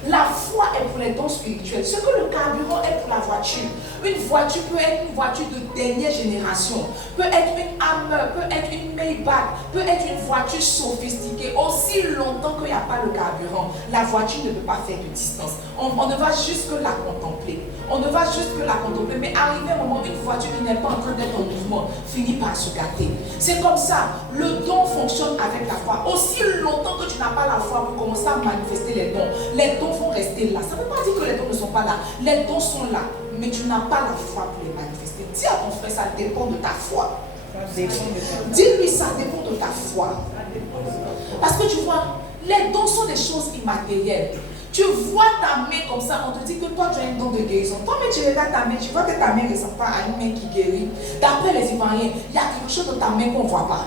La foi est pour les dons spirituels ce que le carburant est pour la voiture. Une voiture peut être une voiture de dernière génération, peut être une Hammer, peut être une Maybach, peut être une voiture sophistiquée. Aussi longtemps qu'il n'y a pas le carburant, la voiture ne peut pas faire de distance. On ne va juste que la contempler. Mais arrivé un moment, une voiture qui n'est pas en train d'être en mouvement finit par se gâter. C'est comme ça, le don fonctionne avec la foi. Aussi longtemps que tu n'as pas la foi pour commencer à manifester les dons vont rester là. Ça ne veut pas dire que les dons ne sont pas là. Les dons sont là, mais tu n'as pas la foi pour les manifester. Dis à ton frère, ça dépend de ta foi. Dis-lui, ça dépend de ta foi. Parce que tu vois, les dons sont des choses immatérielles. Tu vois ta main comme ça, on te dit que toi tu as un don de guérison. Toi, mais tu regardes ta main, tu vois que ta main ne ressemble pas à une main qui guérit. D'après les Ivoiriens, il y a quelque chose dans ta main qu'on ne voit pas.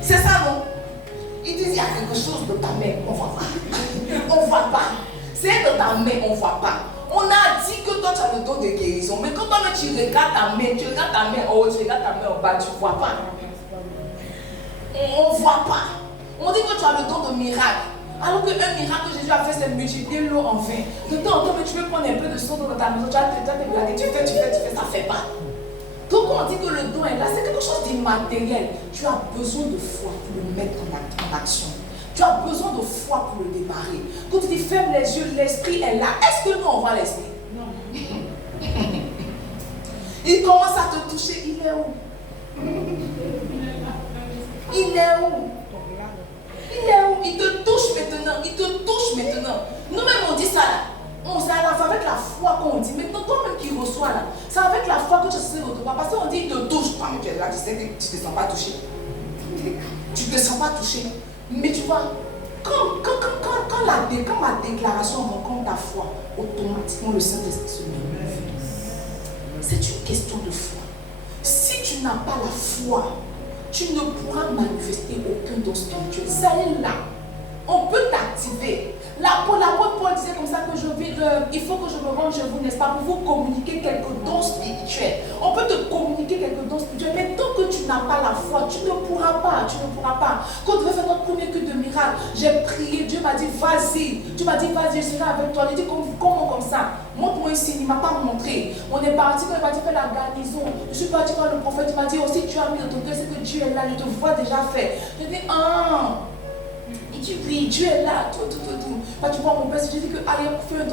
C'est ça, non? Ils disent il y a quelque chose dans ta main qu'on ne voit pas. On ne voit pas. C'est dans ta main, on ne voit pas. On a dit que toi tu as le don de guérison, mais quand toi tu regardes ta main en haut, tu regardes ta main en bas, tu ne vois pas. On ne voit pas. On dit que tu as le don de miracle. Alors qu'un miracle que Jésus a fait, c'est multiplier l'eau en vin. De temps en temps, mais tu veux prendre un peu de sang dans ta maison, tu vas te blaguer, tu fais, ça ne fait pas. Donc on dit que le don est là, c'est quelque chose d'immatériel. Tu as besoin de foi pour le mettre en action. Tu as besoin de foi pour le démarrer. Quand tu dis ferme les yeux, l'esprit est là. Est-ce que nous on voit l'esprit? Non. Il commence à te toucher, il est où? Il est où? Il te touche maintenant. Nous-mêmes on dit ça là. C'est avec la foi qu'on dit. Maintenant toi-même qui reçois là, c'est avec la foi que tu sais recevoir. Parce qu'on dit il te touche. Toi, mais tu es là, tu sais que tu ne te sens pas touché. Tu ne te sens pas touché. Mais tu vois, quand la déclaration rencontre ta foi, automatiquement le Saint-Esprit se met. C'est une question de foi. Si tu n'as pas la foi, tu ne pourras manifester aucun don spirituel. Ça est là. On peut t'activer. L'apôtre Paul disait comme ça que il faut que je me rende chez vous, n'est-ce pas, pour vous communiquer quelques dons spirituels. On peut te communiquer quelques dons spirituels, mais tant que tu n'as pas la foi, tu ne pourras pas. Quand on devait faire notre premier culte de miracle, j'ai prié, Dieu m'a dit vas-y. Dieu m'a dit vas-y, je serai avec toi. Il dit comment comme ça? Montre-moi ici, il ne m'a pas montré. On est parti, quand il m'a dit faire la garnison. Je suis parti voir le prophète, il m'a dit aussi tu as mis dans ton cœur, c'est que Dieu est là, je te vois déjà faire. Je dis il dit oui, Dieu est là, tout. Tu vois mon père, je dis que allez faire un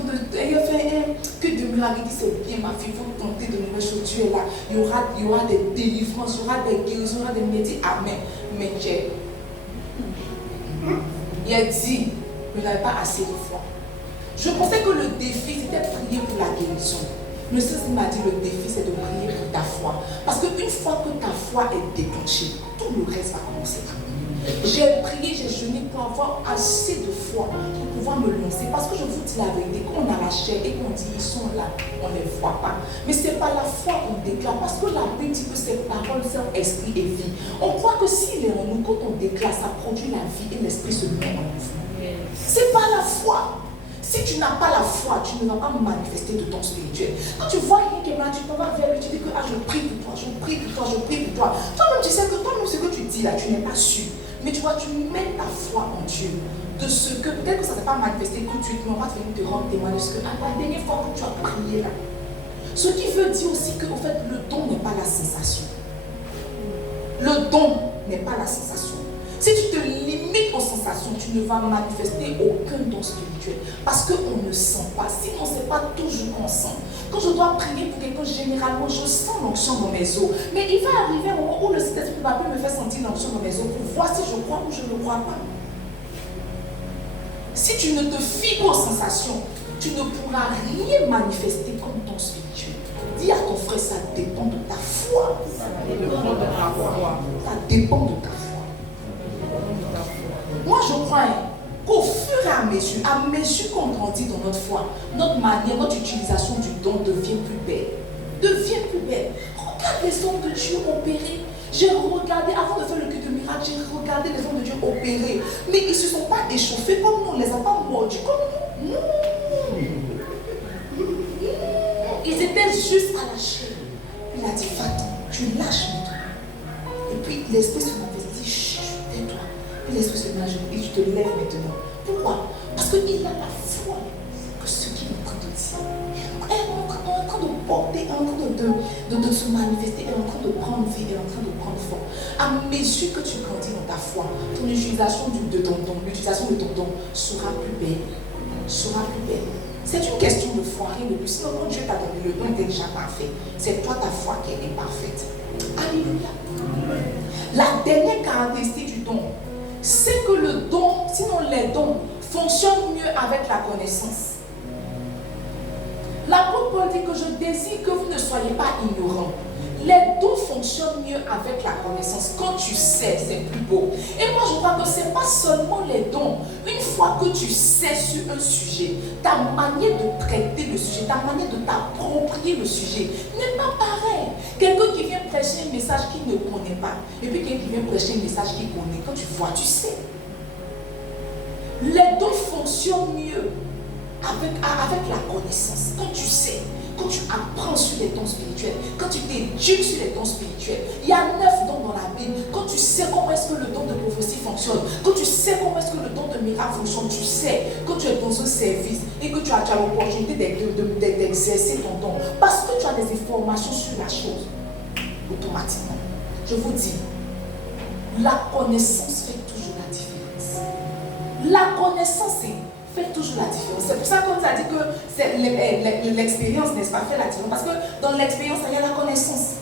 que de miracle, il dit c'est bien ma fille, il faut tenter de nouvelles choses, Dieu est là. Il y aura des délivrances, il y aura des guérisons, il y aura des métiers, amen. Mais Dieu, il a dit, je n'avais pas assez de foi. Je pensais que le défi, c'était prier pour la guérison. Le Seigneur m'a dit, le défi, c'est de prier pour ta foi. Parce qu'une fois que ta foi est déclenchée, tout le reste va commencer à venir. J'ai prié, j'ai jeûné pour avoir assez de foi pour pouvoir me lancer. Parce que je vous dis la vérité, quand on a la chair et qu'on dit ils sont là, on ne les voit pas. Mais ce n'est pas la foi qu'on déclare. Parce que la Bible dit que ces paroles sont esprit et vie. On croit que s'il est en nous, quand on déclare, ça produit la vie et l'esprit se met en mouvement. Ce n'est pas la foi. Si tu n'as pas la foi, tu ne vas pas manifester de ton spirituel. Quand tu vois quelqu'un qui est malade, tu peux pas vers lui, tu dis que je prie pour toi, je prie pour toi, je prie pour toi. Toi-même, tu sais que toi-même, ce que tu dis là, tu n'es pas sûr. Mais tu vois, tu mets ta foi en Dieu. De ce que, peut-être que ça ne s'est pas manifesté tout de suite, mais on va venir te rendre témoin de ce que, la dernière fois que tu as prié là. Ce qui veut dire aussi que, en fait, le don n'est pas la sensation. Le don n'est pas la sensation. Si tu te limites aux sensations, tu ne vas manifester aucun don spirituel. Parce qu'on ne sent pas. Sinon, ce n'est pas toujours qu'on sent. Quand je dois prier pour quelqu'un, généralement, je sens l'onction dans mes os. Mais il va arriver un moment où le Saint-Esprit va me faire sentir l'onction dans mes os pour voir si je crois ou je ne crois pas. Si tu ne te fies pas aux sensations, tu ne pourras rien manifester comme ton spirituel. Dis à ton frère, ça dépend de ta foi. Ça dépend de ta foi. Ça dépend de ta foi. Moi, je crois qu'au fur et à mesure qu'on grandit dans notre foi, notre manière, notre utilisation du don devient plus belle. Devient plus belle. Regarde les hommes de Dieu opérer. J'ai regardé, avant de faire le culte de miracle, j'ai regardé les hommes de Dieu opérer. Mais ils ne se sont pas échauffés comme nous, on ne les a pas mordus comme nous. Non. Ils étaient juste à la chair. Il a dit, va-t'en, tu lâches maintenant. Et puis l'esprit se manifeste, dit, chut, tais-toi. Et l'esprit se met à genoux et tu te lèves maintenant. Pourquoi? Parce qu'il a la foi que ce qu'il est en train de dire est en train de porter, est en train de se manifester, est en train de prendre vie, est en train de prendre forme. À mesure que tu grandis dans ta foi, ton utilisation de ton don, l'utilisation de ton don sera plus belle. Sera plus belle. C'est une question de foi, rien de plus. Sinon, quand Dieu t'a donné le don, était déjà parfait. C'est toi ta foi qui est imparfaite. Alléluia. La dernière caractéristique du don, c'est que le don, sinon les dons, fonctionnent mieux avec la connaissance. L'apôtre Paul dit que je désire que vous ne soyez pas ignorants. Les dons fonctionnent mieux avec la connaissance. Quand tu sais, c'est plus beau. Et moi, je crois que ce n'est pas seulement les dons. Une fois que tu sais sur un sujet, ta manière de traiter le sujet, ta manière de t'approprier le sujet n'est pas pareil. Quelqu'un qui vient prêcher un message qu'il ne connaît pas, et puis quelqu'un qui vient prêcher un message qu'il connaît, quand tu vois, tu sais. Les dons fonctionnent mieux avec la connaissance. Quand tu sais, quand tu apprends sur les dons spirituels, quand tu t'éduques sur les dons spirituels, il y a 9 dons dans la Bible. Quand tu sais comment est-ce que le don de prophétie fonctionne, quand tu sais comment est-ce que le don de miracle fonctionne, tu sais, quand tu es dans un service et que tu as l'opportunité d'exercer ton don, parce que tu as des informations sur la chose, automatiquement, je vous dis, la connaissance fait toujours la différence. La connaissance fait toujours la différence. C'est pour ça qu'on a dit que l'expérience, n'est-ce pas, fait la différence. Parce que dans l'expérience, il y a la connaissance.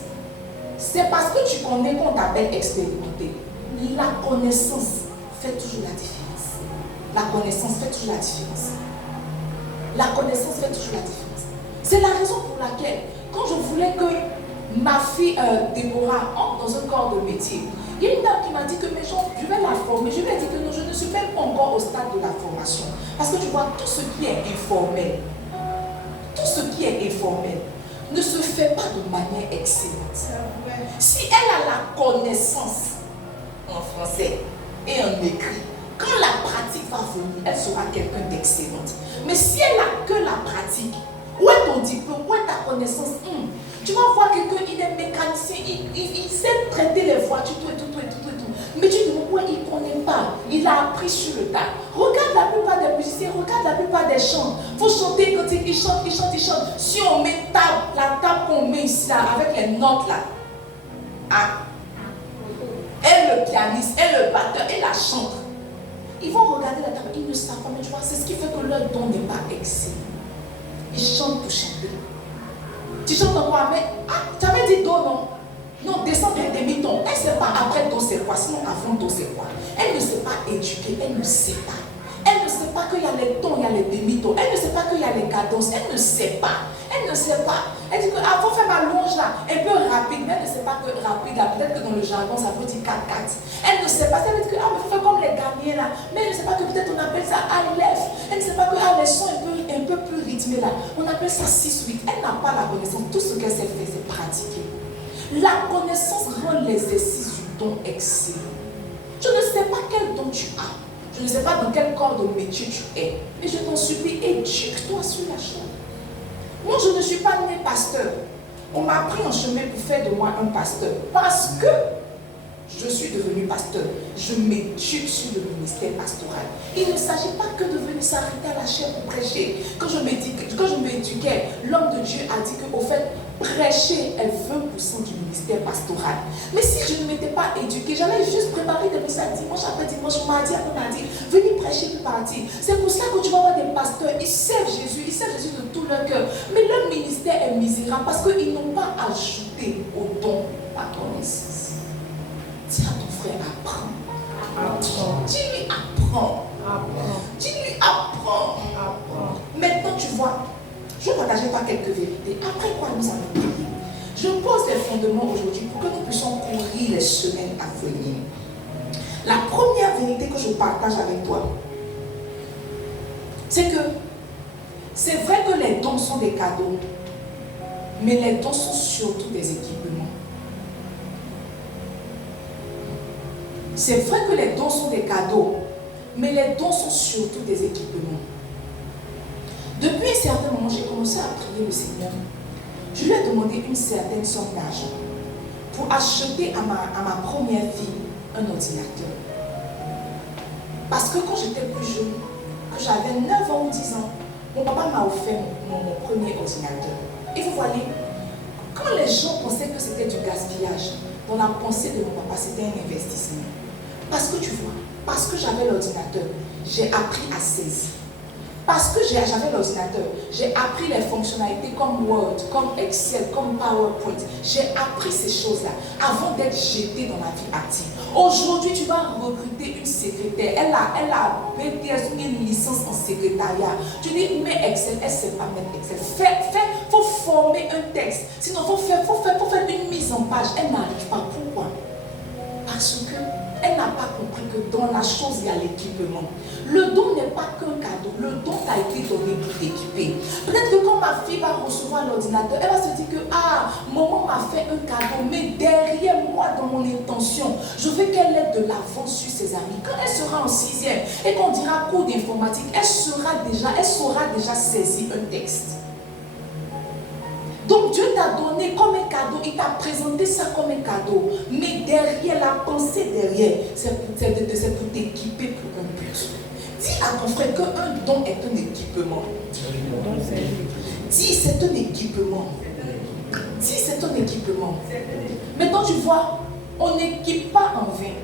C'est parce que tu connais qu'on t'appelle expérimenté. La connaissance fait toujours la différence. La connaissance fait toujours la différence. La connaissance fait toujours la différence. C'est la raison pour laquelle, quand je voulais que ma fille Déborah entre dans un corps de métier, il y a une dame qui m'a dit que mais je vais la former. Je lui ai dit que non, je ne suis même pas encore au stade de la formation. Parce que tu vois, tout ce qui est informel, ne se fait pas de manière excellente. Si elle a la connaissance en français et en écrit, quand la pratique va venir, elle sera quelqu'un d'excellente. Mais si elle n'a que la pratique, où est ton diplôme, où est ta connaissance? Tu vas voir quelqu'un, il est mécanicien, il sait traiter les voitures, tout. Mais tu te dis, pourquoi il ne connaît pas? Il a appris sur le tas. Regarde la plupart des musiciens, regarde la plupart des chants. Il faut chanter quand ils chantent. Si on met la table qu'on met ici, là, avec les notes là, et le pianiste, et le batteur, et la chantre, ils vont regarder la table, ils ne savent pas, mais tu vois, c'est ce qui fait que leur don n'est pas excellent. Ils chantent pour chanter. Tu chantes quoi? Mais tu avais dit do, non? Non, descends d'un demi-ton. Elle ne sait pas après do c'est quoi, sinon avant do c'est quoi. Elle ne sait pas éduquer, elle ne sait pas. Elle ne sait pas qu'il y a les tons, il y a les demi-tons. Elle ne sait pas qu'il y a les cadences. Elle ne sait pas. Elle ne sait pas. Elle dit que faut faire ma longe là, un peu rapide. Mais elle ne sait pas que rapide là, peut-être que dans le jargon ça veut dire 4-4. Elle ne sait pas. Elle dit que mais faut faire comme les Ghanéens là. Mais elle ne sait pas que peut-être on appelle ça ILF. Elle ne sait pas que les sons un peu plus rythmés là. On appelle ça 6-8. Elle n'a pas la connaissance. Tout ce qu'elle sait faire, c'est pratiquer. La connaissance rend l'exercice du don excellent. Je ne sais pas quel don tu as. Je ne sais pas dans quel corps de métier tu es. Mais je t'en supplie, éduque-toi sur la chose. Moi, je ne suis pas né pasteur. On m'a pris en chemin pour faire de moi un pasteur. Parce que je suis devenu pasteur. Je m'éduque sur le ministère pastoral. Il ne s'agit pas que de venir s'arrêter à la chaire pour prêcher. Quand je m'éduquais, l'homme de Dieu a dit qu'au fait, prêcher est 20% du ministère pastoral. Mais si je ne m'étais pas éduquée, j'allais juste préparer des messages dimanche après dimanche, mardi après mardi, venir prêcher puis partir. C'est pour ça que tu vas voir des pasteurs, ils servent Jésus de tout leur cœur. Mais leur ministère est misérable parce qu'ils n'ont pas ajouté au don la connaissance. Dis à ton frère, apprends. Dis-lui, apprends. Dis-lui, apprends. Maintenant, tu vois, je vais partager avec toi quelques vérités. Après quoi, nous allons prier. Je pose les fondements aujourd'hui pour que nous puissions courir les semaines à venir. La première vérité que je partage avec toi, c'est que c'est vrai que les dons sont des cadeaux, mais les dons sont surtout des équipements. C'est vrai que les dons sont des cadeaux, mais les dons sont surtout des équipements. Depuis un certain moment, j'ai commencé à prier le Seigneur. Je lui ai demandé une certaine somme d'argent pour acheter à ma première fille un ordinateur. Parce que quand j'étais plus jeune, que j'avais 9 ans ou 10 ans, mon papa m'a offert mon premier ordinateur. Et vous voyez, quand les gens pensaient que c'était du gaspillage, dans la pensée de mon papa, c'était un investissement. Parce que tu vois, parce que j'avais l'ordinateur, j'ai appris à saisir. Parce que j'avais l'ordinateur, j'ai appris les fonctionnalités comme Word, comme Excel, comme PowerPoint. J'ai appris ces choses-là avant d'être jetée dans la vie active. Aujourd'hui, tu vas recruter une secrétaire. Elle a une licence en secrétariat. Tu dis, mais Excel, elle ne sait pas mettre Excel. Il faut former un texte. Sinon, il faut faire une mise en page. Elle n'arrive pas. Pourquoi? Parce qu'elle n'a pas compris que dans la chose, il y a l'équipement. Le don n'est pas qu'un cadeau. Le don t'a été donné pour t'équiper. Peut-être que quand ma fille va recevoir l'ordinateur, elle va se dire que maman m'a fait un cadeau, mais derrière moi, dans mon intention, je veux qu'elle ait de l'avance sur ses amis. Quand elle sera en 6e et qu'on dira cours d'informatique, elle saura déjà saisir un texte. Donc Dieu t'a donné comme un cadeau, il t'a présenté ça comme un cadeau. Mais derrière, la pensée derrière, c'est pour t'équiper pour un but. Dis à ton frère qu'un don est un équipement. Dis, c'est un équipement. Dis, c'est un équipement. Maintenant, tu vois, on n'équipe pas en vain.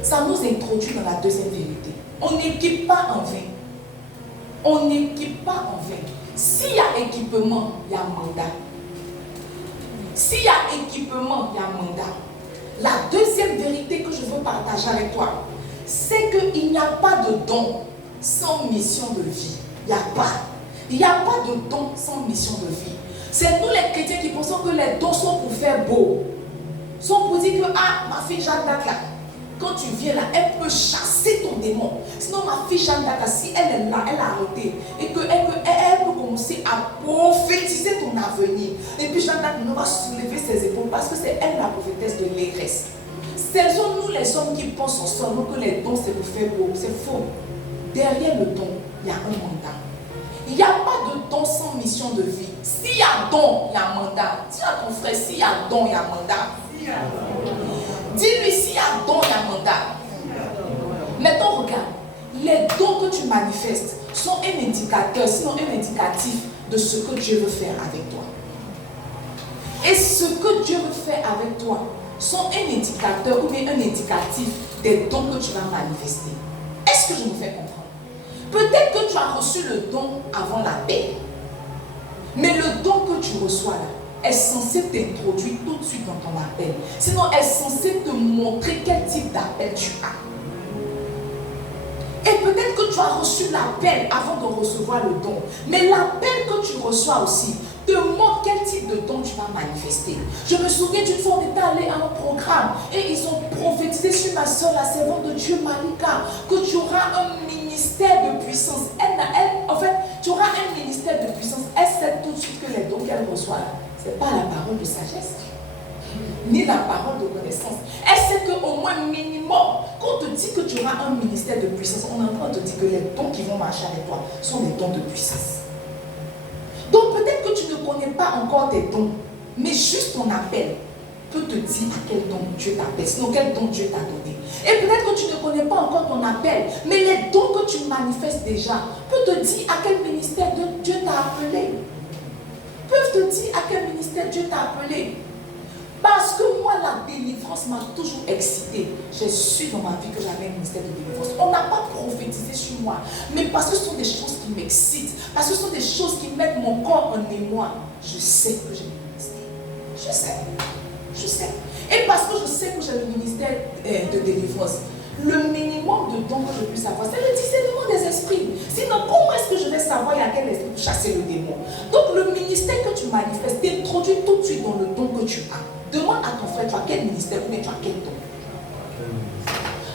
Ça nous introduit dans la deuxième vérité. On n'équipe pas en vain. On n'équipe pas en vain. S'il y a équipement, il y a mandat. S'il y a équipement, il y a mandat. La deuxième vérité que je veux partager avec toi, c'est qu'il n'y a pas de don sans mission de vie. Il n'y a pas. Il n'y a pas de don sans mission de vie. C'est nous les chrétiens qui pensons que les dons sont pour faire beau. Sont pour dire que, ma fille Jeanne d'Arc là, quand tu viens là, elle peut chasser ton démon. Sinon, ma fille Jeanne d'Arc, si elle est là, elle a arrêté, et qu'elle peut commencer à prophétiser ton avenir. Et puis Jeanne d'Arc va soulever ses épaules parce que c'est elle la prophétesse de l'aigresse. Ce sont nous les hommes qui pensons seulement que les dons c'est pour faire beau. C'est faux. Derrière le don, il y a un mandat. Il n'y a pas de don sans mission de vie. S'il y a don, il y a mandat. Dis à ton frère, s'il y a don, il y a mandat. Dis-lui, s'il y a don, il y a mandat. Maintenant, regarde. Les dons que tu manifestes sont un indicateur, sinon un indicatif de ce que Dieu veut faire avec toi. Et ce que Dieu veut faire avec toi sont un indicateur ou bien un indicatif des dons que tu vas manifester. Est-ce que je me fais comprendre? Peut-être que tu as reçu le don avant l'appel. Mais le don que tu reçois là est censé t'introduire tout de suite dans ton appel. Sinon, elle est censée te montrer quel type d'appel tu as. Et peut-être que tu as reçu l'appel avant de recevoir le don. Mais l'appel que tu reçois aussi te montre quel type de don tu vas manifester. Je me souviens d'une fois, on était allé à un programme et ils ont prophétisé sur ma soeur, la servante de Dieu, Malika, que tu auras un ministère de puissance. En fait, tu auras un ministère de puissance. Elle sait tout de suite que les dons qu'elle reçoit, ce n'est pas la parole de sagesse, ni la parole de connaissance. Elle sait qu'au moins minimum, quand on te dit que tu auras un ministère de puissance, on est en train de te dire que les dons qui vont marcher avec toi sont des dons de puissance. Donc peut-être que tu ne connais pas encore tes dons, mais juste ton appel peut te dire à quel don Dieu t'appelle, sinon quel don Dieu t'a donné. Et peut-être que tu ne connais pas encore ton appel, mais les dons que tu manifestes déjà peuvent te dire à quel ministère Dieu t'a appelé. Peuvent te dire à quel ministère Dieu t'a appelé. Parce que moi, la délivrance m'a toujours excitée. J'ai su dans ma vie que j'avais un ministère de délivrance. On n'a pas prophétisé sur moi, mais parce que ce sont des choses qui m'excitent, parce que ce sont des choses qui mettent mon corps en émoi. Je sais que j'ai un ministère. Je sais. Et parce que je sais que j'ai le ministère de délivrance, le minimum de dons que je puisse avoir, c'est le discernement des esprits. Sinon, comment est-ce que je vais savoir il y a quel esprit pour chasser le démon? Donc, le ministère que tu manifestes t'introduit tout de suite dans le don que tu as. Demande à ton frère, tu as quel ministère ou bien tu as quel don?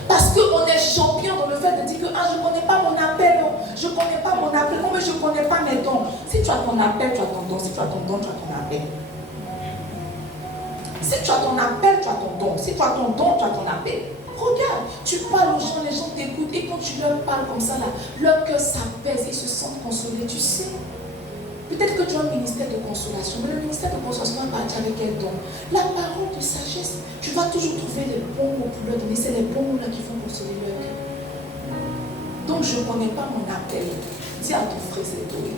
Parce qu'on est champion dans le fait de dire que je ne connais pas mon appel, je ne connais pas mon appel, mais je ne connais pas mes dons. Si tu as ton appel, tu as ton don. Si tu as ton don, tu as ton appel. Si tu as ton appel, tu as ton don. Si tu as ton don, tu as ton appel. Regarde, tu parles aux gens, les gens t'écoutent. Et quand tu leur parles comme ça, là, leur cœur s'apaise, ils se sentent consolés. Tu sais, peut-être que tu as un ministère de consolation, mais le ministère de consolation va partir avec quel don? La parole de sagesse. Tu vas toujours trouver les bons mots pour leur donner. C'est les bons mots là qui vont consoler leur cœur. Donc, je ne connais pas mon appel. Dis à ton frère, c'est Doé.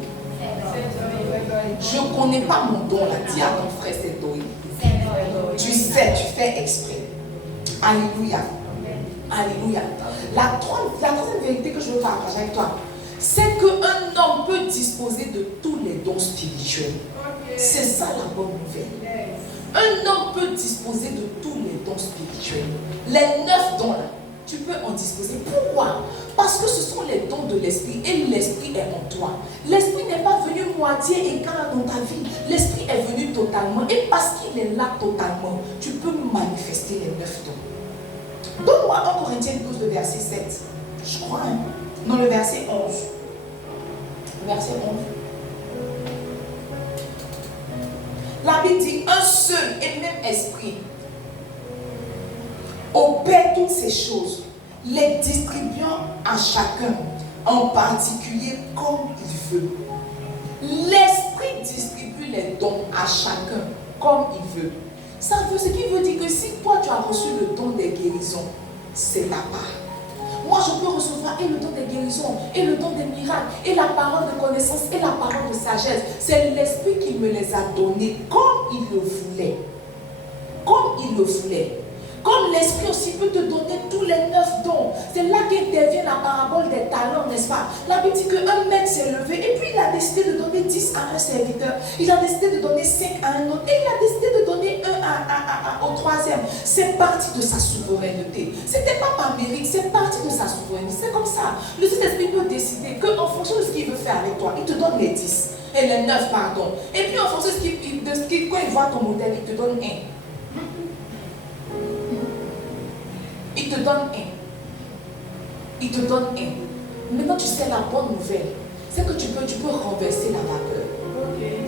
Je ne connais pas mon don là. Dis à ton frère, c'est Doé. Tu sais, tu fais exprès. Alléluia. Alléluia. La troisième vérité que je veux partager avec toi, c'est qu'un homme peut disposer de tous les dons spirituels. C'est ça la bonne nouvelle. Un homme peut disposer de tous les dons spirituels. Les 9 dons là, tu peux en disposer. Pourquoi? Parce que ce sont les dons de l'esprit et l'esprit est en toi. L'esprit n'est pas venu moitié et quart dans ta vie. L'esprit est venu totalement. Et parce qu'il est là totalement, tu peux manifester les 9 dons. Donne-moi 1 Corinthiens 12, le verset 7. Je crois, hein? Non, le verset 11. Le verset 11. La Bible dit un seul et même esprit opère toutes ces choses, les distribuant à chacun, en particulier comme il veut. L'esprit distribue les dons à chacun comme il veut. Ça veut, ce qui veut dire que si toi tu as reçu le don des guérisons, c'est ta part. Moi je peux recevoir et le don des guérisons, et le don des miracles, et la parole de connaissance, et la parole de sagesse. C'est l'esprit qui me les a donnés comme il le voulait. Comme il le voulait. Comme l'esprit aussi peut te donner tous les 9 dons. C'est là qu'intervient la parabole des talents, n'est-ce pas? La Bible dit qu'un maître s'est levé et puis il a décidé de donner 10 à un serviteur. Il a décidé de donner 5 à un autre. Et il a décidé de donner 1 au troisième. C'est parti de sa souveraineté. Ce n'était pas par mérite, c'est parti de sa souveraineté. C'est comme ça. Le Saint-Esprit peut décider qu'en fonction de ce qu'il veut faire avec toi, il te donne les 10. Et les 9, pardon. Et puis en fonction de ce qu'il quand il voit ton modèle, il te donne 1. Il te donne 1. Il te donne 1. Maintenant, tu sais la bonne nouvelle. C'est que tu peux renverser la vapeur. Okay.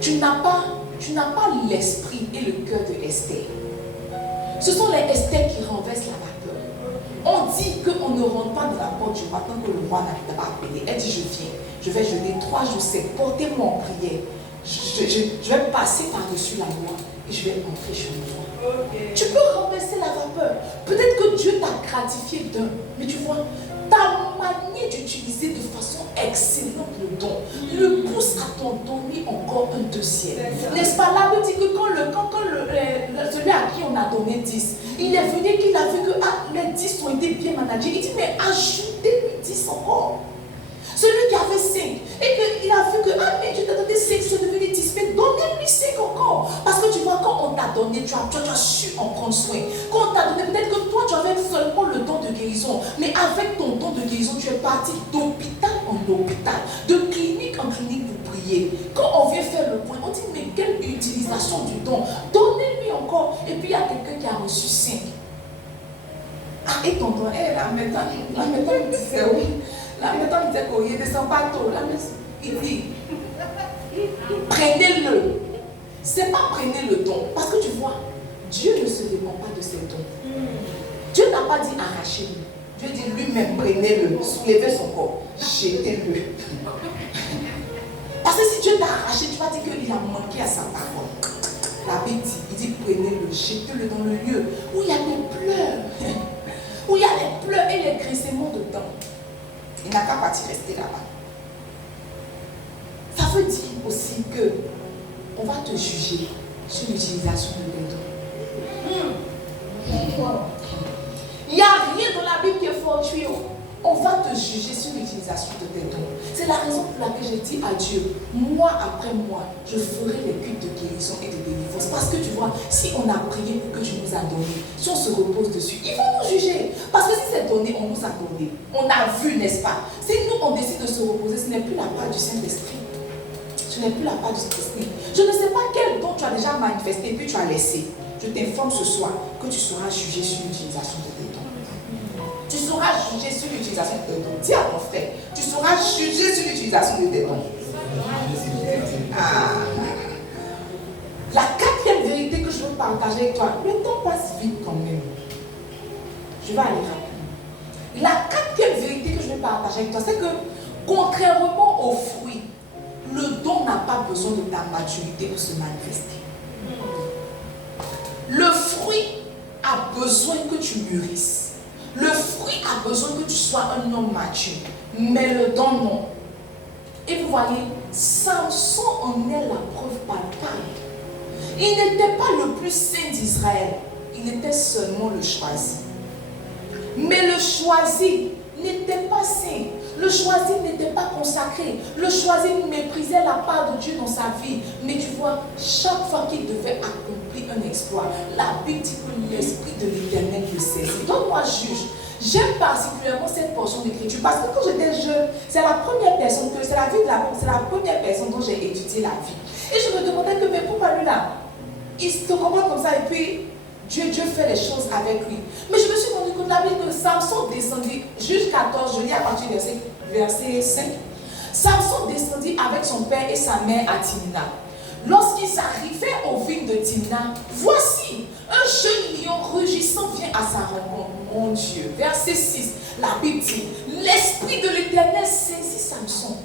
Tu n'as pas l'esprit et le cœur de Esther. Ce sont les Esther qui renversent la vapeur. On dit qu'on ne rentre pas dans la porte du matin que le roi n'a pas appelé. Elle dit, je viens. Je vais jeûner 3 jours sec. Portez-moi en prière. Je vais passer par-dessus la loi et je vais entrer chez moi. Okay. Tu peux renverser la vapeur. Peut-être que Dieu t'a gratifié d'un, mais tu vois, ta manière d'utiliser de façon excellente le don le pousse à t'en donner encore un deuxième. N'est-ce pas? La Bible dit que quand celui à qui on a donné 10, il est venu qu'il a vu que les 10 ont été bien managés. Il dit, mais ajoutez-lui 10 encore. Celui qui avait 5 et qu'il a vu que mais Dieu t'a donné 5, c'est devenu 10, mais donnez-lui 5 encore. Parce que tu vois, quand on t'a donné, tu as su en prendre soin. Quand on t'a donné, peut-être que toi, tu avais seulement le don de guérison. Mais avec ton don de guérison, tu es parti d'hôpital en hôpital, de clinique en clinique pour prier. Quand on vient faire le point, on dit, mais quelle utilisation du don. Donnez-lui encore. Et puis, il y a quelqu'un qui a reçu 5. Ah, et ton don, la méthode, il disait oui. La méthode, il disait qu'il ne descend pas tôt. Il dit, prenez-le. C'est pas prenez le don. Parce que tu vois, Dieu ne se dépend pas de ses dons. Dieu n'a pas dit arrachez-le. Dieu dit lui-même, prenez-le, soulevez son corps, jetez-le. Parce que si Dieu t'a arraché, tu vas dire qu'il a manqué à sa parole. La Bible dit, il dit prenez-le, jetez-le dans le lieu où il y a des pleurs. Où il y a les pleurs et les grincements dedans. Il n'a qu'à partir rester là-bas. Ça veut dire aussi que on va te juger sur l'utilisation de tes dons. Il n'y a rien dans la Bible qui est fortuit. On va te juger sur l'utilisation de tes dons. C'est la raison pour laquelle j'ai dit à Dieu, mois après mois, je ferai les cultes de guérison et de délivrance. Parce que tu vois, si on a prié pour que tu nous as donné, si on se repose dessus, ils vont nous juger. Parce que si c'est donné, on nous a donné. On a vu, n'est-ce pas? Si nous, on décide de se reposer, ce n'est plus la part du Saint-Esprit. Ce n'est plus la part du Saint-Esprit. Je ne sais pas quel don tu as déjà manifesté et puis tu as laissé. Je t'informe ce soir que tu seras jugé sur l'utilisation de tes dons. Tu seras jugé sur l'utilisation de tes dons. Dis à ton frère, tu seras jugé sur l'utilisation de tes dons. Ah. La quatrième vérité que je veux partager avec toi, le temps passe vite quand même. Je vais aller rapidement. La quatrième vérité que je vais partager avec toi, c'est que contrairement aux fruits, le don n'a pas besoin de ta maturité pour se manifester. Le fruit a besoin que tu mûrisses. Le fruit a besoin que tu sois un homme mature. Mais le don, non. Et vous voyez, Samson en est la preuve palpable. Il n'était pas le plus saint d'Israël. Il était seulement le choisi. Mais le choisi n'était pas saint. Le choisi n'était pas consacré. Le choisi méprisait la part de Dieu dans sa vie. Mais tu vois, chaque fois qu'il devait accomplir un exploit, la Bible dit que l'Esprit de l'Éternel le saisit. Donc moi, juge, j'aime particulièrement cette portion d'écriture parce que quand j'étais jeune, c'est la première personne que, c'est la première personne dont j'ai étudié la vie. Et je me demandais que, mais pourquoi lui là, il se comporte comme ça et puis Dieu fait les choses avec lui. Mais je me suis rendu compte, la Bible de Samson descendit, juge 14, je lis à partir du verset 5. Samson descendit avec son père et sa mère à Timna. Lorsqu'ils arrivaient aux vignes de Timna, voici, un jeune lion rugissant vient à sa rencontre. Mon Dieu, verset 6, la Bible dit, l'Esprit de l'Éternel saisit Samson.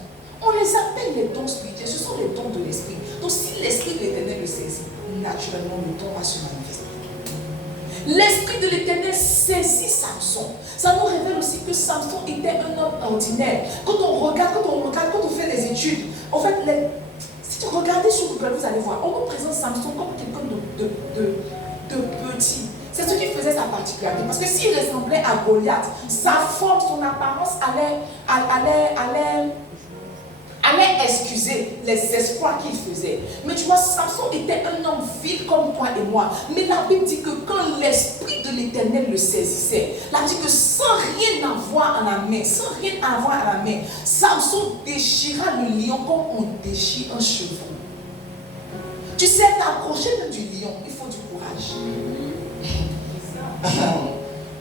On les appelle les dons spirituels, ce sont les dons de l'Esprit. Donc si l'Esprit de l'Éternel le saisit, naturellement le don va se manifester. L'Esprit de l'Éternel saisit Samson. Ça nous révèle aussi que Samson était un homme ordinaire. Quand on regarde, quand on fait des études, en fait, si tu regardez sur Google, vous allez voir, on nous présente Samson comme quelqu'un de petit. C'est ce qui faisait sa particularité. Parce que s'il ressemblait à Goliath, sa forme, son apparence allait excuser les espoirs qu'il faisait. Mais tu vois, Samson était un homme vil comme toi et moi. Mais la Bible dit que quand l'Esprit de l'Éternel le saisissait, la Bible dit que sans rien avoir à la main, Samson déchira le lion comme on déchire un chevreau. Tu sais, t'approcher du lion, il faut du courage.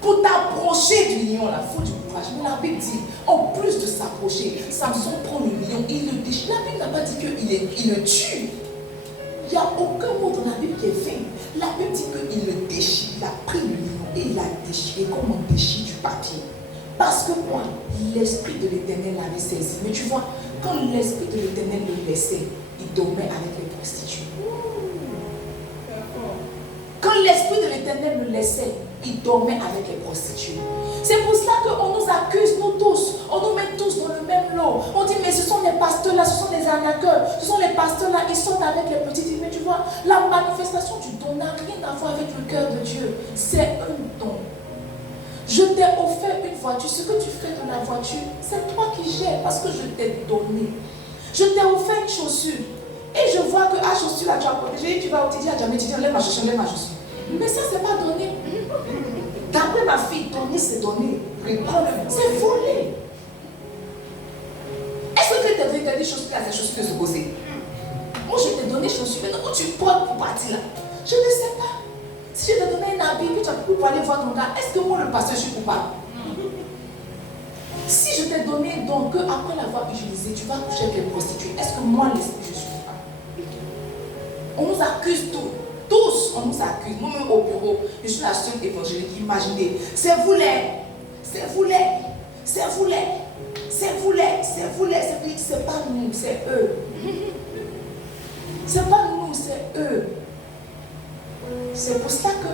Pour t'approcher du lion, il faut du courage. Mais la Bible dit, en plus de s'approcher, Samson prend le lion, il le déchire. La Bible n'a pas dit qu'il le tue. Il n'y a aucun mot dans la Bible qui est vain. La Bible dit qu'il le déchire. Il a pris le lion et il l'a déchiré comme on déchire du papier. Parce que moi, l'Esprit de l'Éternel l'avait saisi. Mais tu vois, quand l'Esprit de l'Éternel le laissait, il dormait avec les prostituées. Quand l'Esprit de l'Éternel le laissait, il dormait avec les prostituées. C'est pour cela qu'on nous accuse, nous tous. On nous met tous dans le même lot. On dit, mais ce sont les pasteurs-là, ce sont les arnaqueurs. Ce sont les pasteurs-là, ils sortent avec les petites. Mais tu vois, la manifestation du don n'a rien à voir avec le cœur de Dieu. C'est un don. Je t'ai offert une voiture. Ce que tu fais de la voiture, c'est toi qui gères parce que je t'ai donné. Je t'ai offert une chaussure. Et je vois que à chaussure là, tu as protégé, tu vas au Tidi, jamais tu dis lève ma chaussure, lève ma chaussure. Mais ça, c'est pas donné. D'après ma fille, donner, c'est donner. Reprendre, c'est voler. Est-ce que tu t'as dit chaussures à tes chaussures de se poser? Moi, je t'ai donné chaussures. Maintenant, où tu portes pour partir là? Je ne sais pas. Si je t'ai donné un habit que tu as pris pour aller voir ton gars, est-ce que moi, le pasteur, je suis coupable? Si je t'ai donné un don que après l'avoir utilisé, tu vas coucher avec les prostituées, est-ce que moi, l'esprit, je suis coupable? On nous accuse tous, on nous accuse. Moi-même au bureau, je suis la seule évangélique. Imaginez, c'est vous les, c'est vous les, c'est vous les, c'est vous les, c'est vous les. C'est pas nous, c'est eux. C'est pas nous, c'est eux. C'est pour cela que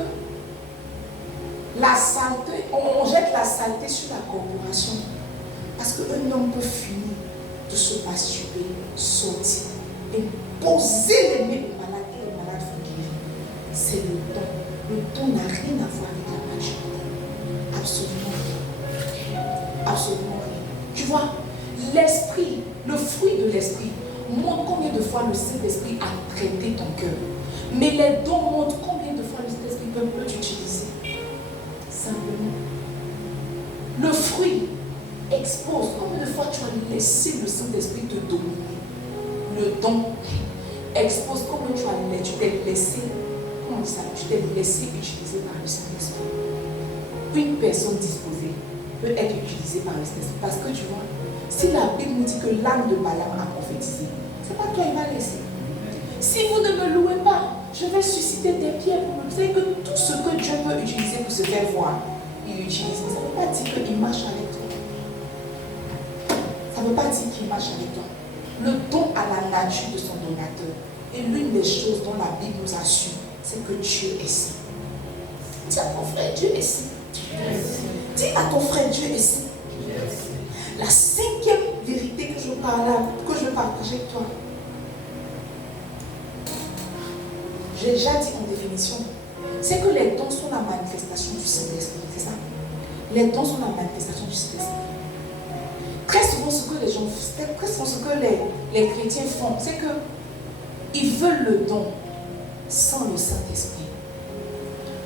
la saleté, on jette la saleté sur la corporation. Parce qu'un homme peut finir de se masturber, sortir et poser les mains aux malades et les malades vont guérir. C'est le don. Le don n'a rien à voir avec la maturité. Absolument rien. Absolument rien. Tu vois, l'esprit, le fruit de l'esprit montre combien de fois le Saint-Esprit a traité ton cœur. Mais les dons montrent combien de fois le Saint-Esprit peut t'utiliser. Simplement. Le fruit expose combien de fois tu as laissé le Saint-Esprit te dominer. Le don expose combien tu t'es laissé, comment on dit ça, tu t'es laissé utiliser par le Saint-Esprit. Une personne disposée peut être utilisée par le Saint-Esprit. Parce que tu vois, si la Bible nous dit que l'âme de Balaam a prophétisé, c'est pas toi il va laisser. Si vous ne me louez pas, je vais susciter des pierres pour me dire que tout ce que Dieu peut utiliser pour se faire voir, il utilise. Mais ça ne veut pas dire qu'il marche avec toi. Ça ne veut pas dire qu'il marche avec toi. Le don à la nature de son donateur. Et l'une des choses dont la Bible nous assure, c'est que Dieu est saint. Dis à ton frère, Dieu est saint. Dis à ton frère, Dieu est saint. La cinquième vérité que je veux partager avec toi. J'ai déjà dit en définition, c'est que les dons sont la manifestation du Saint-Esprit. C'est ça? Les dons sont la manifestation du Saint-Esprit. Très souvent, ce que les gens font, très souvent, ce que les chrétiens font, c'est qu'ils veulent le don sans le Saint-Esprit.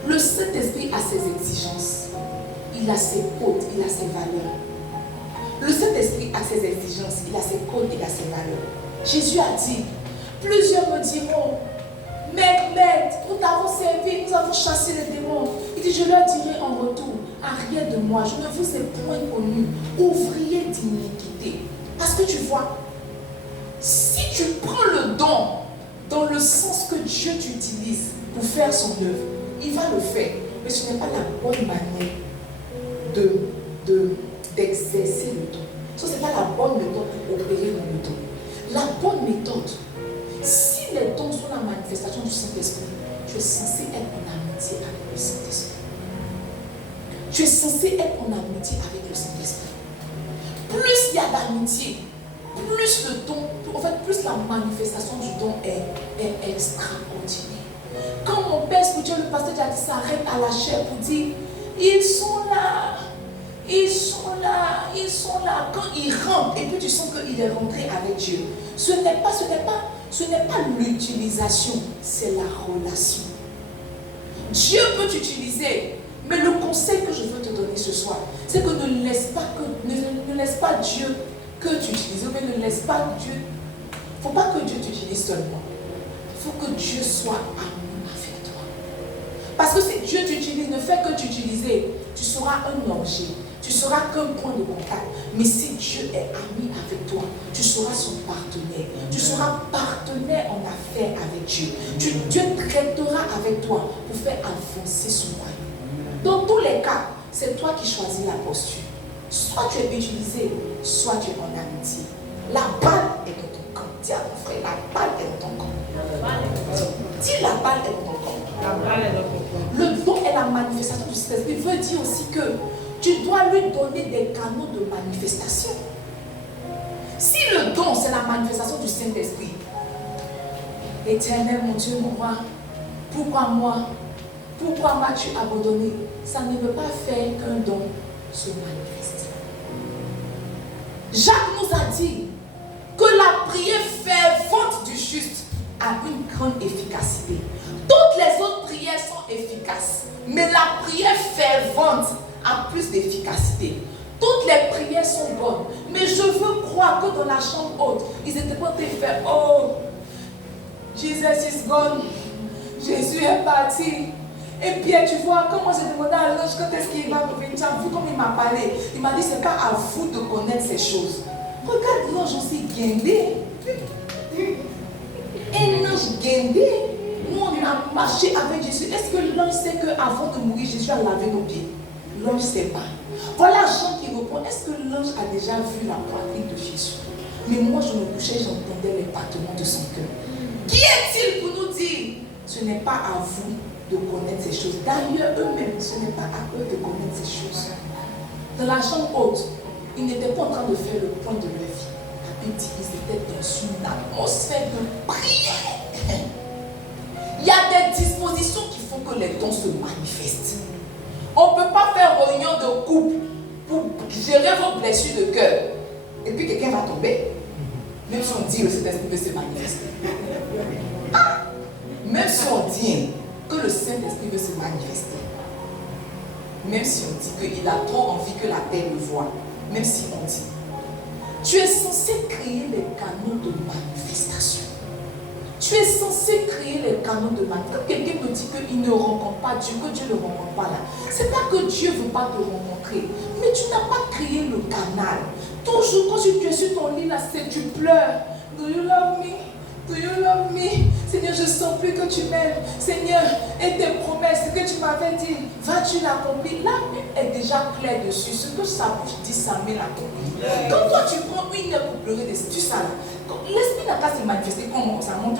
Le Saint-Esprit a ses exigences, il a ses codes, il a ses valeurs. Le Saint-Esprit a ses exigences, il a ses codes, il a ses valeurs. Jésus a dit, plusieurs me diront, Maître, nous t'avons servi, nous avons chassé les démons. Il dit, je leur dirai en retour, arrière de moi, je ne vous ai point connu, ouvrier d'iniquité. Parce que tu vois, si tu prends le don dans le sens que Dieu t'utilise pour faire son œuvre, il va le faire. Mais ce n'est pas la bonne manière d'exercer le don. Ce n'est pas la bonne méthode pour opérer dans le don. La bonne méthode, si les dons sont la manifestation du Saint-Esprit, tu es censé être en amitié avec le Saint-Esprit. Tu es censé être en amitié avec le Saint-Esprit. Plus il y a d'amitié, plus le don, en fait, plus la manifestation du don est extraordinaire. Quand mon père spirituel, le pasteur Jadis, s'arrête à la chair pour dire, ils sont là. Ils sont là, ils sont là. Quand il rentre, et puis tu sens qu'il est rentré avec Dieu. Ce n'est pas l'utilisation, c'est la relation. Dieu peut t'utiliser, mais le conseil que je veux te donner ce soir, c'est que ne laisse pas Dieu que tu utilises, mais ne laisse pas Dieu. Il ne faut pas que Dieu t'utilise seulement. Il faut que Dieu soit ami avec toi. Parce que si Dieu t'utilise, ne fait que t'utiliser, tu seras un objet. Tu seras qu'un point de contact. Mais si Dieu est ami avec toi, tu seras son partenaire. Tu seras partenaire en affaires avec Dieu. Dieu traitera avec toi pour faire avancer son royaume. Dans tous les cas, c'est toi qui choisis la posture. Soit tu es utilisé, soit tu es en amitié. La balle est dans ton camp. Dis à ton frère, la balle est dans ton camp. Dis la balle est dans ton camp. Le don est la manifestation du Saint-Esprit. Il veut dire aussi que tu dois lui donner des canaux de manifestation. Si le don, c'est la manifestation du Saint-Esprit, Éternel, mon Dieu, mon roi, pourquoi m'as-tu abandonné? Ça ne veut pas faire qu'un don se manifeste. Jacques nous a dit que la prière fervente du juste a une grande efficacité. Toutes les autres prières sont efficaces, mais la prière fervente a plus d'efficacité. Toutes les prières sont bonnes, mais je veux croire que dans la chambre haute, ils étaient pas en train de faire oh, Jesus is gone, Jésus est parti. Et puis tu vois, quand moi j'ai demandé à l'ange quand est-ce qu'il va revenir, tu as vu comme il m'a parlé. Il m'a dit, c'est pas à vous de connaître ces choses. Regarde l'ange aussi guindé. Un ange guindé. Nous on a marché avec Jésus. Est-ce que l'ange sait qu'avant de mourir, Jésus a lavé nos pieds? L'ange ne sait pas. Voilà Jean qui répond, est-ce que l'ange a déjà vu la poitrine de Jésus? Mais moi je me couchais, j'entendais les battements de son cœur. Qui est-il pour nous dire, ce n'est pas à vous de connaître ces choses. D'ailleurs, eux-mêmes, ce n'est pas à eux de connaître ces choses. Dans la chambre haute, ils n'étaient pas en train de faire le point de leur vie. La Bible dit qu'ils étaient dans une atmosphère de prière. Il y a des dispositions qui font que les dons se manifestent. On ne peut pas faire réunion de couple pour gérer vos blessures de cœur. Et puis quelqu'un va tomber. Même si on dit que le Saint-Esprit veut se manifester. Ah! Même si on dit que le Saint-Esprit veut se manifester, même si on dit qu'il a trop envie que la terre le voie, même si on dit, tu es censé créer les canaux de manifestation. Tu es censé créer les canaux de manifestation. Quand quelqu'un me dit qu'il ne rencontre pas Dieu, que Dieu ne rencontre pas là, c'est pas que Dieu ne veut pas te rencontrer, mais tu n'as pas créé le canal. Toujours quand tu es sur ton lit là, tu pleures. Do you love me? Do you love me? Seigneur, je ne sens plus que tu m'aimes. Seigneur, et tes promesses, ce que tu m'avais dit, vas-tu l'accomplir? La Bible est déjà claire dessus. Ce que sa bouche dit, sa main l'accomplit. Quand toi tu prends une heure pour pleurer, tu sais là. L'esprit n'a pas se manifester comme ça monte.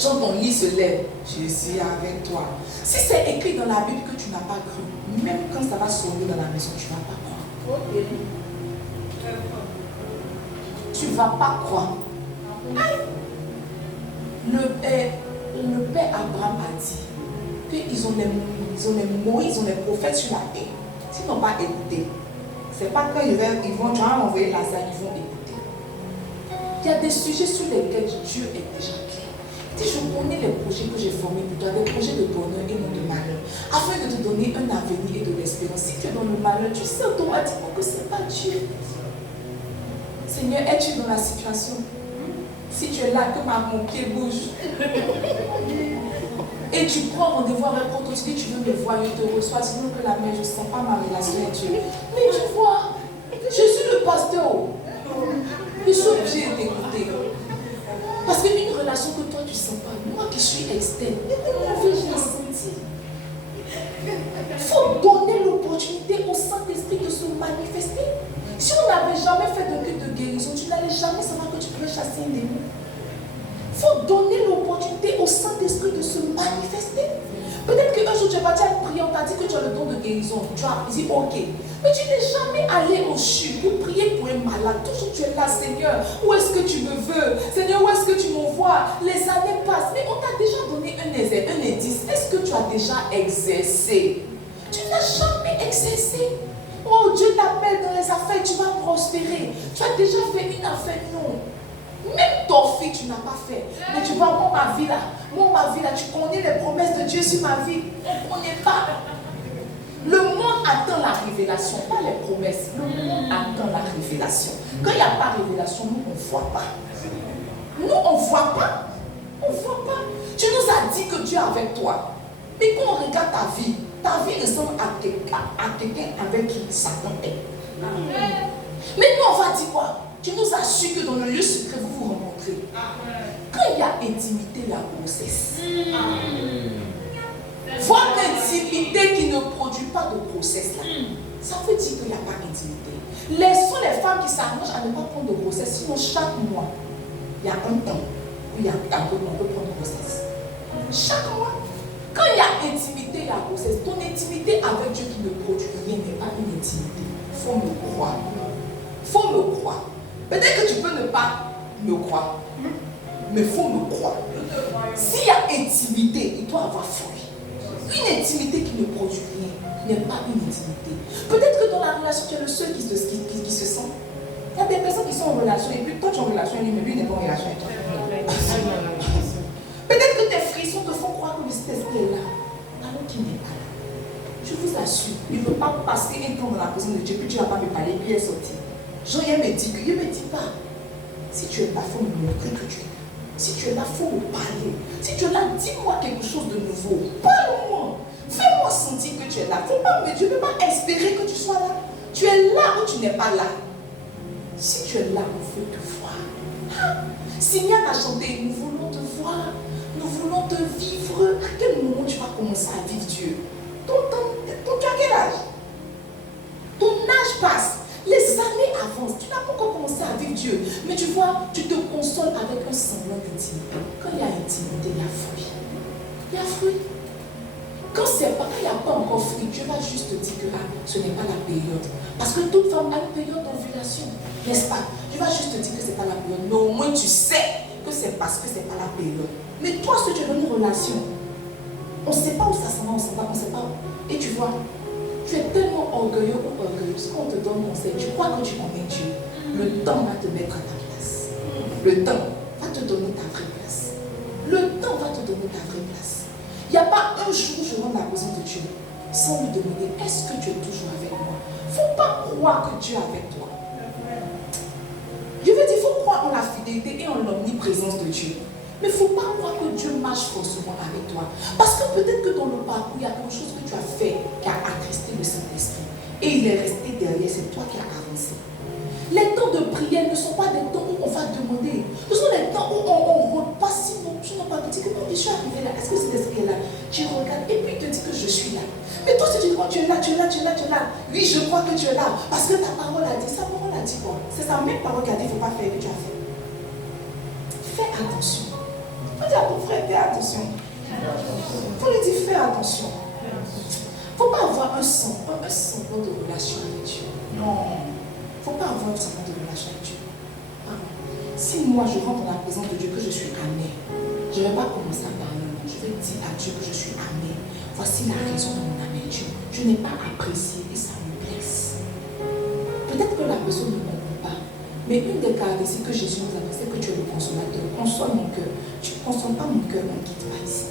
Quand ton lit se lève, je suis avec toi. Si c'est écrit dans la Bible que tu n'as pas cru, même quand ça va sonner dans la maison, tu ne vas pas croire. Tu ne vas pas croire. Le père Abraham a dit qu'ils ont les Moïse, ils ont les prophètes sur la terre. S'ils n'ont pas écouté, c'est pas quand tu vas envoyer Lazare, ils vont écouter. Il y a des sujets sur lesquels Dieu est déjà clair. Il dit, je connais les projets que j'ai formés pour toi, des projets de bonheur et non de malheur, afin de te donner un avenir et de l'espérance. Si tu es dans le malheur, tu sais automatiquement que ce n'est pas Dieu. Seigneur, es-tu dans la situation? Si tu es là, que mon pied bouge. Et tu prends rendez-vous avec toi, tu dis tu veux me voir, je te reçois, sinon que la mère, je ne sens pas ma relation avec Dieu. Mais tu vois, je suis le pasteur. Je suis obligé de t'écouter. Parce qu'une relation que toi tu ne sens pas, moi qui suis externe, comment vais-je la sentir? Il faut donner l'opportunité au Saint-Esprit de se manifester. Si on n'avait jamais fait de culte de guérison, tu n'allais jamais savoir que tu pouvais chasser un démon. Il faut donner l'opportunité au Saint-Esprit de se manifester. Peut-être qu'un jour tu es parti à une prière, on t'a dit que tu as le don de guérison. Tu as dit ok. Mais tu n'es jamais allé au CHU pour prier pour un malade. Toujours tu es là, Seigneur. Où est-ce que tu me veux? Seigneur, où est-ce que tu m'envoies? Les années passent, mais on t'a déjà donné un indice. Est-ce que tu as déjà exercé? Tu n'as jamais exercé. Oh, Dieu t'appelle dans les affaires, tu vas prospérer. Tu as déjà fait une affaire, non. Même ton fils, tu n'as pas fait. Mais tu vois, moi, ma vie là, tu connais les promesses de Dieu sur ma vie. On ne connaît pas. Le monde attend la révélation, pas les promesses. Le monde attend la révélation. Quand il n'y a pas de révélation, nous, on ne voit pas. Nous, on ne voit pas. On ne voit pas. Tu nous as dit que Dieu est avec toi. Mais quand on regarde ta vie ressemble à quelqu'un avec qui Satan est. Mais nous, on va dire quoi? Tu nous as su que dans le lieu secret, vous vous rencontrez. Quand il y a intimité, il y a grossesse. Voir l'intimité qui ne produit pas de grossesse, là, ça veut dire qu'il n'y a pas d'intimité. Laissons les femmes qui s'arrangent à ne pas prendre de grossesse. Sinon, chaque mois, il y a un temps où il y a un peu on peut prendre grossesse. Chaque mois. Quand il y a intimité, il y a grossesse. Ton intimité avec Dieu qui ne produit rien n'est pas une intimité. Il faut me croire. Il faut me croire. Peut-être que tu peux ne pas me croire, mais il faut me croire. S'il y a intimité, il doit avoir fruit. Une intimité qui ne produit rien n'est pas une intimité. Peut-être que dans la relation, tu es le seul qui se sent. Il y a des personnes qui sont en relation et puis toi tu es en relation avec lui, mais lui n'est pas en relation avec toi. Saint-Esprit est là, alors qu'il n'est pas là. Je vous assure, il ne peut pas passer un temps dans la présence de Dieu, puis Dieu ne va pas me parler, puis il est sorti. Jean-Yann me dit que, il ne me dit pas. Si tu es là, il faut me montrer que tu es là. Si tu es là, il faut me parler. Si tu es là, dis-moi quelque chose de nouveau. Parle-moi. Fais-moi sentir que tu es là. Dieu ne peut pas espérer que tu sois là. Tu es là ou tu n'es pas là. Si tu es là, on veut te voir. Seigneur a chanté, nous voulons te voir. Nous voulons te vivre. À quel moment tu vas commencer à vivre Dieu? Tu as quel âge? Ton âge passe. Les années avancent. Tu n'as pas encore commencé à vivre Dieu. Mais tu vois, tu te consoles avec un semblant d'intimité. Quand il y a intimité, il y a fruit. Il y a fruit. Quand il n'y a pas encore fruit, Dieu va juste te dire que ce n'est pas la période. Parce que toute femme a une période d'ovulation. N'est-ce pas? Dieu va juste te dire que ce n'est pas la période. Mais au moins tu sais que c'est parce que ce n'est pas la période. Mais toi, si tu es dans une relation, on ne sait pas où ça s'en va, on ne sait pas où. Et tu vois, tu es tellement orgueilleux ou orgueilleuse qu'on te donne conseil. Tu crois que tu connais Dieu. Le temps va te mettre à ta place. Le temps va te donner ta vraie place. Le temps va te donner ta vraie place. Il n'y a pas un jour où je rentre dans la présence de Dieu sans lui demander est-ce que tu es toujours avec moi. Il ne faut pas croire que Dieu est avec toi. Je veux dire, il faut croire en la fidélité et en l'omniprésence de Dieu. Mais il ne faut pas croire que Dieu marche forcément avec toi. Parce que peut-être que dans le parcours, il y a quelque chose que tu as fait qui a attristé le Saint-Esprit. Et il est resté derrière, c'est toi qui as avancé. Les temps de prière ne sont pas des temps où on va demander. Ce sont les temps où on repasse. Sinon, tu n'as pas dit que non, je suis arrivé là. Est-ce que cet esprit est là? Tu regardes et puis il te dit que je suis là. Mais toi, si tu dis, oh, tu es là, tu es là, tu es là, tu es là. Oui, je crois que tu es là. Parce que ta parole a dit. Sa parole a dit quoi? C'est sa même parole qui a dit, il ne faut pas faire que tu as fait. Fais attention. Faut dire à ton frère, fais attention. Faut lui dire, fais attention. Il ne faut pas avoir un semblant de relation avec Dieu. Non. Il ne faut pas avoir un semblant de relation avec Dieu. Si moi je rentre dans la présence de Dieu, que je suis amer, je ne vais pas commencer à parler. Je vais dire à Dieu que je suis amer. Voici la raison de mon amertume. Je n'ai pas apprécié et ça me blesse. Peut-être que la personne ne comprend pas. Mais une des caractéristiques que Jésus nous a dit, c'est que tu es le consolateur. Console mon cœur. Tu ne consoles pas mon cœur, on ne quitte pas ici.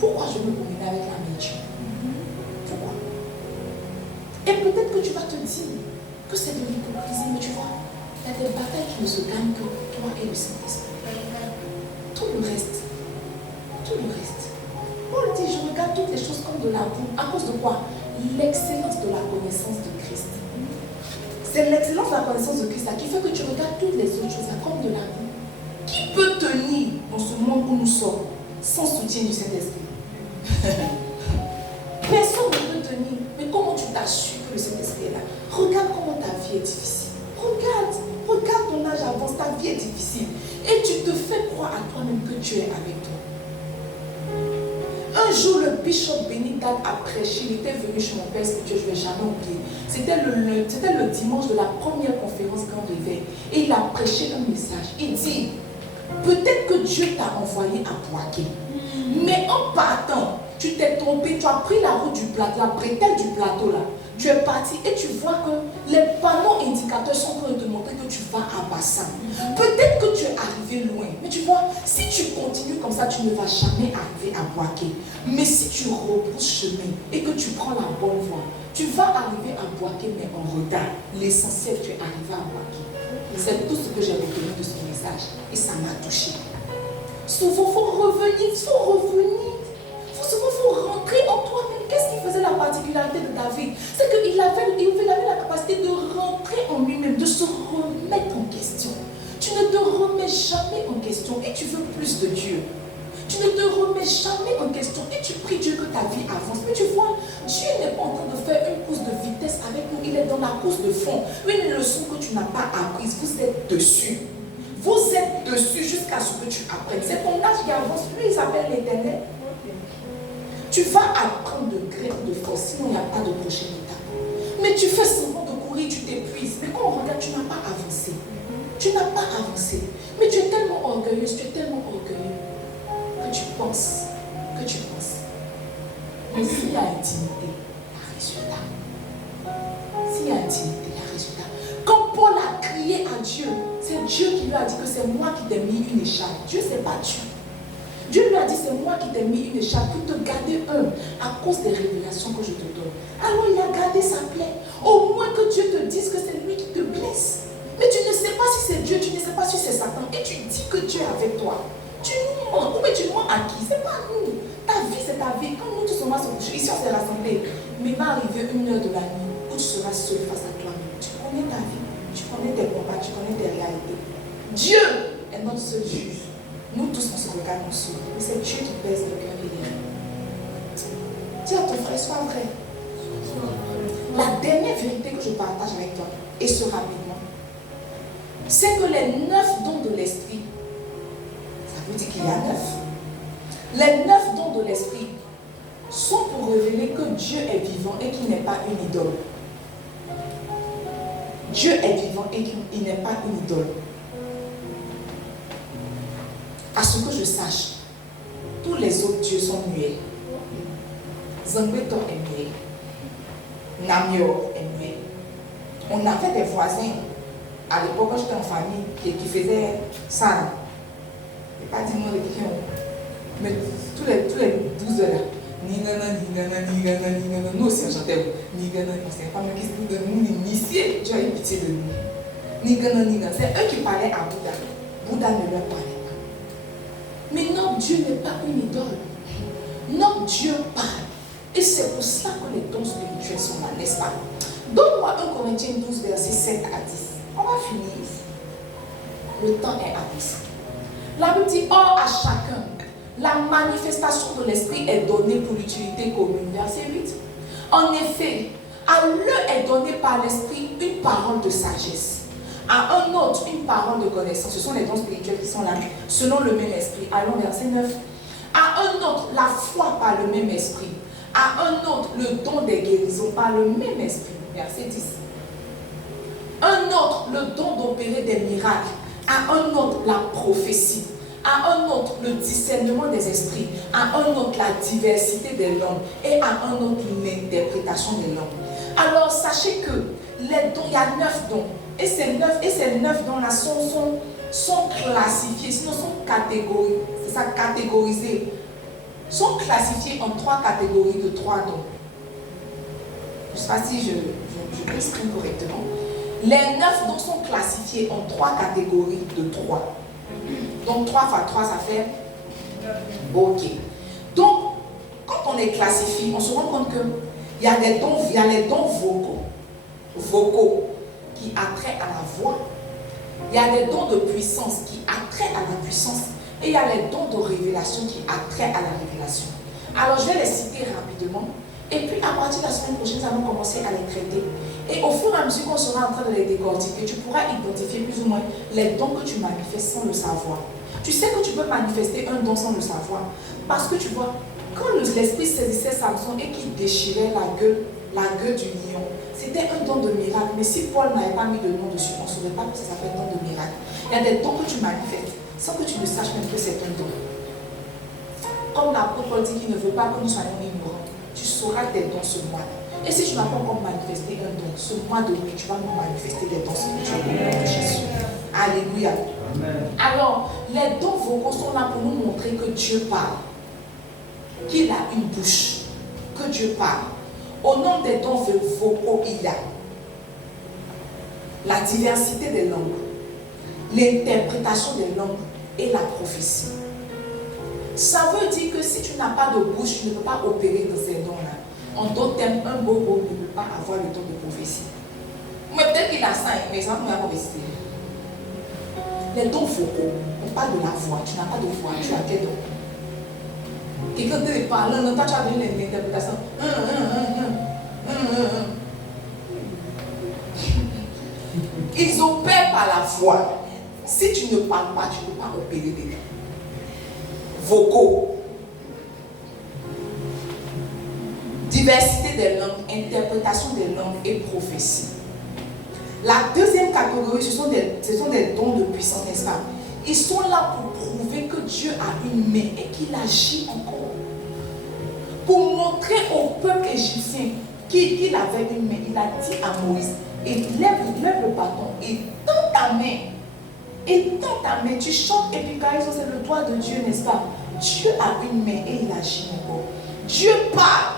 Pourquoi je me promène avec l'amertume? Pourquoi? Et peut-être que tu vas te dire que c'est de l'hypocrisie, mais tu vois, il y a des batailles qui ne se gagnent que toi et le Saint-Esprit. Tout le reste. Paul dit, je regarde toutes les choses comme de la boue. À cause de quoi? L'excellence de la connaissance de Christ. C'est l'excellence de la connaissance de Christ là, qui fait que tu regardes toutes les autres choses là, comme de la boue. Qui peut tenir dans ce monde où nous sommes sans soutien du Saint-Esprit? Personne ne peut tenir. Mais comment tu t'assures que le Saint-Esprit est là? Regarde comment ta vie est difficile. Regarde ton âge avance, ta vie est difficile. Et tu te fais croire à toi-même que Dieu est avec toi. Un jour, le bishop Benny Dad a prêché. Il était venu chez mon père spirituel, je ne vais jamais oublier. C'était le dimanche de la première conférence Grand Réveil. Et il a prêché un message. Il dit, peut-être que Dieu t'a envoyé à Boaké. Mais en partant, tu t'es trompé, tu as pris la route du plateau, la bretelle du plateau là. Tu es parti et tu vois que les panneaux indicateurs sont en train de te montrer que tu vas à Bassin. Peut-être que tu es arrivé loin. Mais tu vois, si tu continues comme ça, tu ne vas jamais arriver à Boaké. Mais si tu rebrousses chemin et que tu prends la bonne voie, tu vas arriver à Boaké, mais en retard. L'essentiel, tu es arrivé à Boaké. C'est tout ce que j'ai retenu de ce message. Et ça m'a touché. Souvent, il faut revenir. Souvent, il faut rentrer en toi-même. Qu'est-ce qui faisait la particularité de David? C'est qu'il avait la capacité de rentrer en lui-même, de se remettre en question. Tu ne te remets jamais en question et tu veux plus de Dieu. Tu ne te remets jamais en question et tu pries Dieu que ta vie avance. Mais tu vois, Dieu n'est pas en train de faire une course de vitesse avec nous. Il est dans la course de fond. Une leçon que tu n'as pas apprise, vous êtes dessus. Vous êtes dessus jusqu'à ce que tu apprennes. C'est ton âge qui avance. Lui, il s'appelle l'Éternel. Tu vas apprendre de gré de force, sinon il n'y a pas de prochaine étape. Mais tu fais semblant de courir, tu t'épuises. Mais quand on regarde, tu n'as pas avancé. Tu n'as pas avancé. Mais tu es tellement orgueilleuse, tu es tellement orgueilleux que tu penses. Mais s'il y a intimité, il y a résultat. S'il y a intimité, il y a résultat. Quand Paul a crié à Dieu, c'est Dieu qui lui a dit que c'est moi qui t'ai mis une écharpe. Dieu, c'est pas Dieu. Dieu lui a dit, c'est moi qui t'ai mis une écharpe pour te garder humble à cause des révélations que je te donne. Alors il a gardé sa plaie. Au moins que Dieu te dise que c'est lui qui te blesse. Mais tu ne sais pas si c'est Dieu, tu ne sais pas si c'est Satan. Et tu dis que Dieu est avec toi. Tu nous mens. Mais tu mens à qui? Ce n'est pas nous. Ta vie, c'est ta vie. Quand nous tous sommes ici, on s'est rassemblés. Mais va arriver 1h de la nuit où tu seras seul face à toi-même. Tu connais ta vie. Tu connais tes combats. Tu connais tes réalités. Dieu est notre seul juge. Nous tous, on se regarde en dessous. Mais c'est Dieu qui pèse le cœur et les reins. Dis à ton frère, sois vrai. La dernière vérité que je partage avec toi, et ce rapidement, c'est que les 9 dons de l'esprit, ça veut dire qu'il y a 9. Les 9 dons de l'esprit sont pour révéler que Dieu est vivant et qu'il n'est pas une idole. Dieu est vivant et qu'il n'est pas une idole. À ce que je sache, tous les autres dieux sont muets. Zangbeton est muet. Namio est muet. On avait des voisins à l'époque quand j'étais en famille qui faisaient ça. Je ne vais pas dire non les qui ont. Mais tous les 12 heures là. Nigana. Nous aussi on chantait. Nigana, c'est pas moi qui se dit de nous initier. Dieu a eu pitié de nous. Nigana. C'est eux qui parlaient à Bouddha. Bouddha ne leur parlait pas. Mais notre Dieu n'est pas une idole. Notre Dieu parle. Et c'est pour ça que les dons spirituels sont là, n'est-ce pas? Donne-moi 1 Corinthiens 12, verset 7 à 10. On va finir ici. Le temps est avancé. La Bible dit, or à chacun, la manifestation de l'esprit est donnée pour l'utilité commune. Verset 8. En effet, à l'un est donné par l'esprit une parole de sagesse. À un autre, une parole de connaissance. Ce sont les dons spirituels qui sont là, selon le même esprit. Allons, verset 9. À un autre, la foi par le même esprit. À un autre, le don des guérisons par le même esprit. Verset 10. Un autre, le don d'opérer des miracles. À un autre, la prophétie. À un autre, le discernement des esprits. À un autre, la diversité des langues. Et à un autre, l'interprétation des langues. Alors, sachez que les dons, il y a 9 dons. Et ces 9 dons-là sont classifiés, sinon sont catégorisés. C'est ça, catégorisés. Sont classifiés en 3 catégories de 3 dons. Je ne sais pas si je m'exprime correctement. Les 9 dons sont classifiés en 3 catégories de 3. Donc 3 fois 3, ça fait OK. Donc, quand on les classifie, on se rend compte qu'il y a les dons vocaux qui attraient à la voix. Il y a les dons de puissance qui attraient à la puissance. Et il y a les dons de révélation qui attraient à la révélation. Alors je vais les citer rapidement. Et puis à partir de la semaine prochaine, nous allons commencer à les traiter. Et au fur et à mesure qu'on sera en train de les décortiquer, tu pourras identifier plus ou moins les dons que tu manifestes sans le savoir. Tu sais que tu peux manifester un don sans le savoir. Parce que tu vois, quand l'esprit saisissait Samson et qu'il déchirait la gueule du lion, c'était un don de miracle. Mais si Paul n'avait pas mis de nom dessus, on ne saurait pas que ça s'appelle don de miracle. Il y a des dons que tu manifestes sans que tu ne saches même que c'est un don. Comme l'apôtre Paul dit qu'il ne veut pas que nous soyons ignorants, tu sauras tes dons ce mois-là. Et si tu n'as pas encore manifesté un don, ce mois de mai, tu vas nous manifester des dons spirituels au nom de Jésus. Alléluia. Amen. Alors, les dons vocaux sont là pour nous montrer que Dieu parle, qu'il a une bouche, que Dieu parle. Au nom des dons vocaux, il y a la diversité des langues, l'interprétation des langues et la prophétie. Ça veut dire que si tu n'as pas de bouche, tu ne peux pas opérer de ces dons-là. En d'autres termes, un beau ne peut pas avoir le don de prophétie. Mais peut-être qu'il a ça, mais ça ne peut pas prophétie. Les dons vocaux, on parle de la voix. Tu n'as pas de voix, tu as quel don? Quelqu'un te parle, non, toi tu as donné l'interprétation. Ils opèrent par la voix. Si tu ne parles pas, tu ne peux pas opérer des dons vocaux. Diversité des langues, interprétation des langues et prophétie. La deuxième catégorie, ce sont des dons de puissance, n'est-ce pas? Ils sont là pour prouver que Dieu a une main et qu'il agit encore. Pour montrer au peuple égyptien qu'il avait une main. Il a dit à Moïse, et lève le bâton et tends ta main. Et tends ta main, tu chantes épicariso, c'est le doigt de Dieu, n'est-ce pas? Dieu a une main et il agit encore. Dieu parle.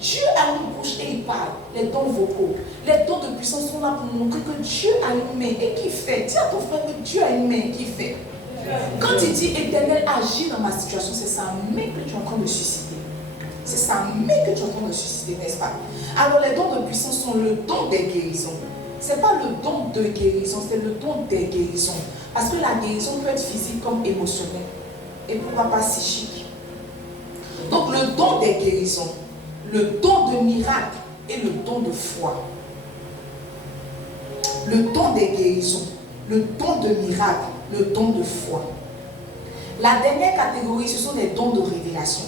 Dieu a une bouche et il parle. Les dons vocaux, les dons de puissance sont là pour montrer que Dieu a une main et qui fait. Dis à ton frère que Dieu a une main et qui fait. Quand il dit Éternel agit dans ma situation, c'est sa main que tu es en train de susciter. C'est sa main que tu es en train de susciter, n'est-ce pas? Alors les dons de puissance sont le don des guérisons. Ce n'est pas le don de guérison, c'est le don des guérisons. Parce que la guérison peut être physique comme émotionnelle. Et pourquoi pas psychique. Donc le don des guérisons, le don de miracle et le don de foi. Le don des guérisons, le don de miracle, le don de foi. La dernière catégorie, ce sont les dons de révélation.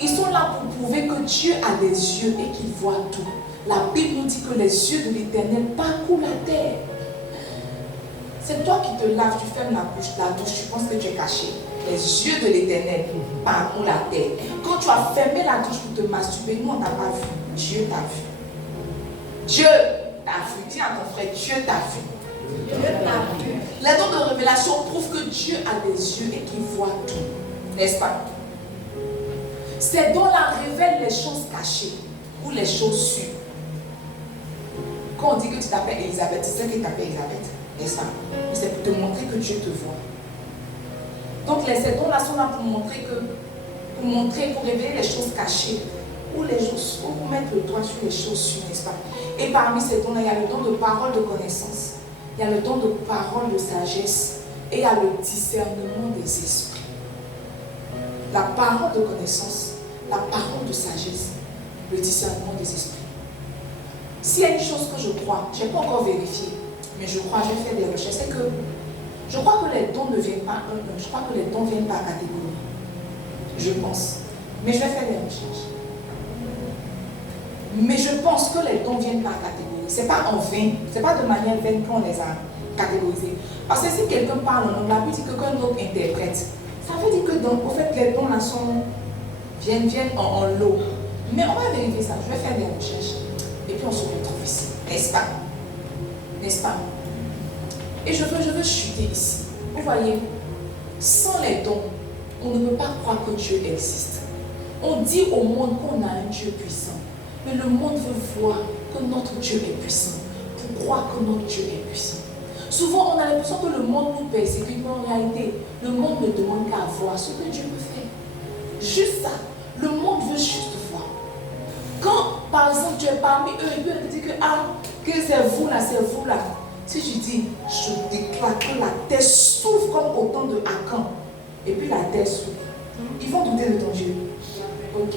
Ils sont là pour prouver que Dieu a des yeux et qu'il voit tout. La Bible nous dit que les yeux de l'Éternel parcourent la terre. C'est toi qui te laves, tu fermes la douche, tu penses que tu es caché. Les yeux de l'Éternel parcourent la terre. Quand tu as fermé la douche pour te masturber, nous on t'a pas vu. Dieu t'a vu. Dieu t'a vu. Dis à ton frère, Dieu t'a vu. Dieu t'a vu. Les dons de révélation prouvent que Dieu a des yeux et qu'il voit tout. N'est-ce pas? Ces dons-là révèlent les choses cachées ou les choses sûres. Quand on dit que tu t'appelles Elisabeth, tu sais que tu t'appelles Elisabeth, n'est-ce pas? Mais c'est pour te montrer que Dieu te voit. Donc ces dons-là sont là pour révéler les choses cachées ou les choses, ou pour mettre le doigt sur les choses sûres, n'est-ce pas? Et parmi ces dons-là, il y a le don de parole de connaissance, il y a le don de parole de sagesse et il y a le discernement des esprits. La parole de connaissance, la parole de sagesse, le discernement des esprits. S'il y a une chose que je crois, je n'ai pas encore vérifié, mais je crois, je vais faire des recherches, c'est que je crois que les dons ne viennent pas je crois que les dons viennent par catégorie. Je pense. Mais je vais faire des recherches. Mais je pense que les dons viennent par catégorie. Ce n'est pas en vain, ce n'est pas de manière vaine qu'on les a catégorisés. Parce que si quelqu'un parle en langue, la Bible dit que quand l'autre interprète, ça veut dire que au fait, les dons là viennent en lot. Mais on va vérifier ça. Je vais faire des recherches. Et puis on se retrouve ici. N'est-ce pas? N'est-ce pas? Et je veux chuter ici. Vous voyez, sans les dons, on ne peut pas croire que Dieu existe. On dit au monde qu'on a un Dieu puissant. Mais le monde veut voir que notre Dieu est puissant. Pour croire que notre Dieu est puissant. Souvent, on a l'impression que le monde nous persécute, mais en réalité, le monde ne demande qu'à voir ce que Dieu peut faire. Juste ça. Le monde veut juste voir. Quand, par exemple, tu es parmi eux, et puis on te dit que c'est vous là, c'est vous là. Si tu dis, je déclare que la terre s'ouvre comme au temps de Akan, et puis la terre s'ouvre, ils vont douter de ton Dieu. Ok.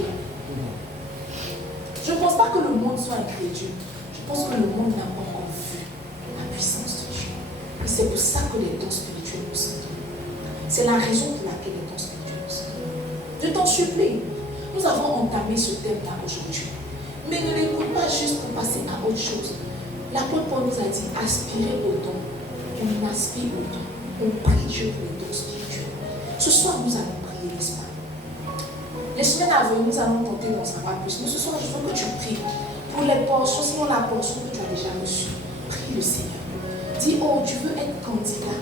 Je ne pense pas que le monde soit incrédule. Je pense que le monde n'a pas encore vu la puissance de Dieu. Et c'est pour ça que les dons spirituels nous sont donnés. C'est la raison pour laquelle les dons spirituels nous sont donnés. Je t'en supplie. Nous avons entamé ce thème-là aujourd'hui. Mais ne l'écoute pas juste pour passer à autre chose. L'apôtre Paul nous a dit aspirer au don. On aspire au don. On prie Dieu pour les dons spirituels. Ce soir, nous allons prier, n'est-ce pas? Les semaines à venir, nous allons tenter d'en savoir plus. Mais ce soir, je veux que tu pries pour les portions, sinon la portion que tu as déjà reçue. Prie le Seigneur. Dis, oh, tu veux être candidat.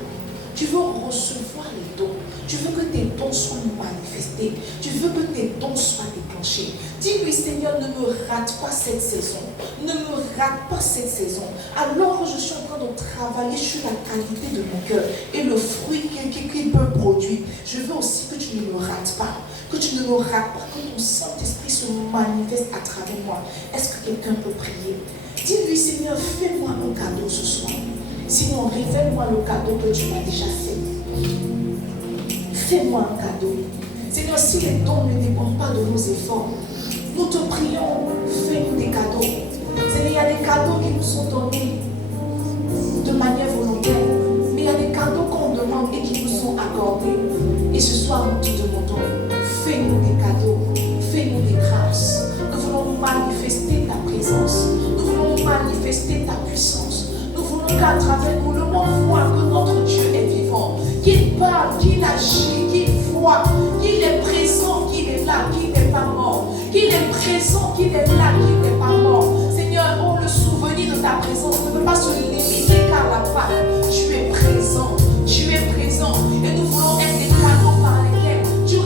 Tu veux recevoir les dons. Tu veux que tes dons soient manifestés. Tu veux que tes dons soient déclenchés. Dis-lui, Seigneur, ne me rate pas cette saison. Ne me rate pas cette saison. Alors que je suis en train de travailler sur la qualité de mon cœur et le fruit qu'il peut produire, je veux aussi que tu ne me rates pas. Que tu ne me rates pas. Que ton Saint-Esprit se manifeste à travers moi. Est-ce que quelqu'un peut prier? Dis-lui, Seigneur, fais-moi un cadeau ce soir. Sinon, révèle-moi le cadeau que tu m'as déjà fait. Fais-moi un cadeau. Seigneur, si les dons ne dépendent pas de nos efforts, nous te prions, fais-nous des cadeaux. Seigneur, il y a des cadeaux qui nous sont donnés de manière volontaire, mais il y a des cadeaux qu'on demande et qui nous sont accordés. Et ce soir, nous te demandons, fais-nous des cadeaux, fais-nous des grâces. Nous voulons manifester ta présence, nous voulons manifester ta puissance. Nous voulons qu'à travers nous, le monde voit que notre Dieu est vivant, qu'il parle, qu'il agit, qu'il voit, qu'il est présent, qu'il est là, qu'il n'est pas mort, qu'il est présent, qu'il est là, qu'il n'est pas mort. Seigneur, oh, le souvenir de ta présence ne peut pas se limiter qu'à la Pâque. Tu es présent, et nous voulons être des cadeaux par lesquels tu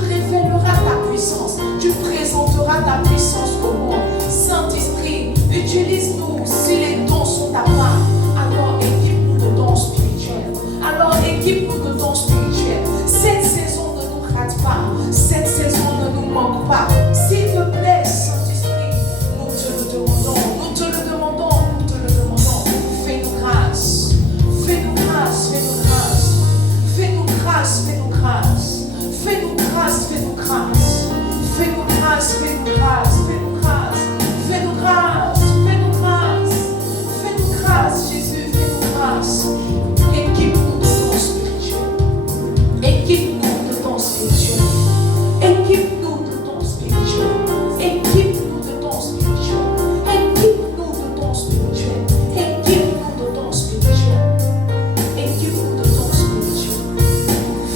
grâce, fais-nous grâce. Fais-nous grâce, fais-nous grâce, fais-nous grâce. Fais-nous grâce, fais-nous grâce. Fais-nous grâce, Jésus, fais-nous grâce. Équipe-nous de ton spirituel. Équipe-nous de ton spirituel. Équipe-nous de ton spirituel. Équipe-nous de ton spirituel. Équipe-nous de ton spirituel. Équipe-nous de ton spirituel. Équipe-nous de ton spirituel.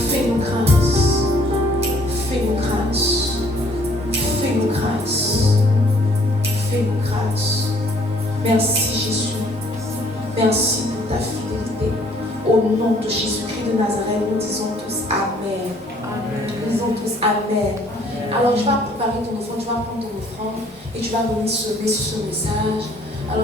Fais-nous grâce. Fais-nous grâce. Fais-nous grâce. Fais-nous grâce. Merci Jésus. Merci pour ta fidélité. Au nom de Jésus-Christ de Nazareth, nous disons tous Amen. Amen. Nous disons tous Amen. Alors, tu vas préparer ton offrande, tu vas prendre ton offrande et tu vas venir semer sur ce message.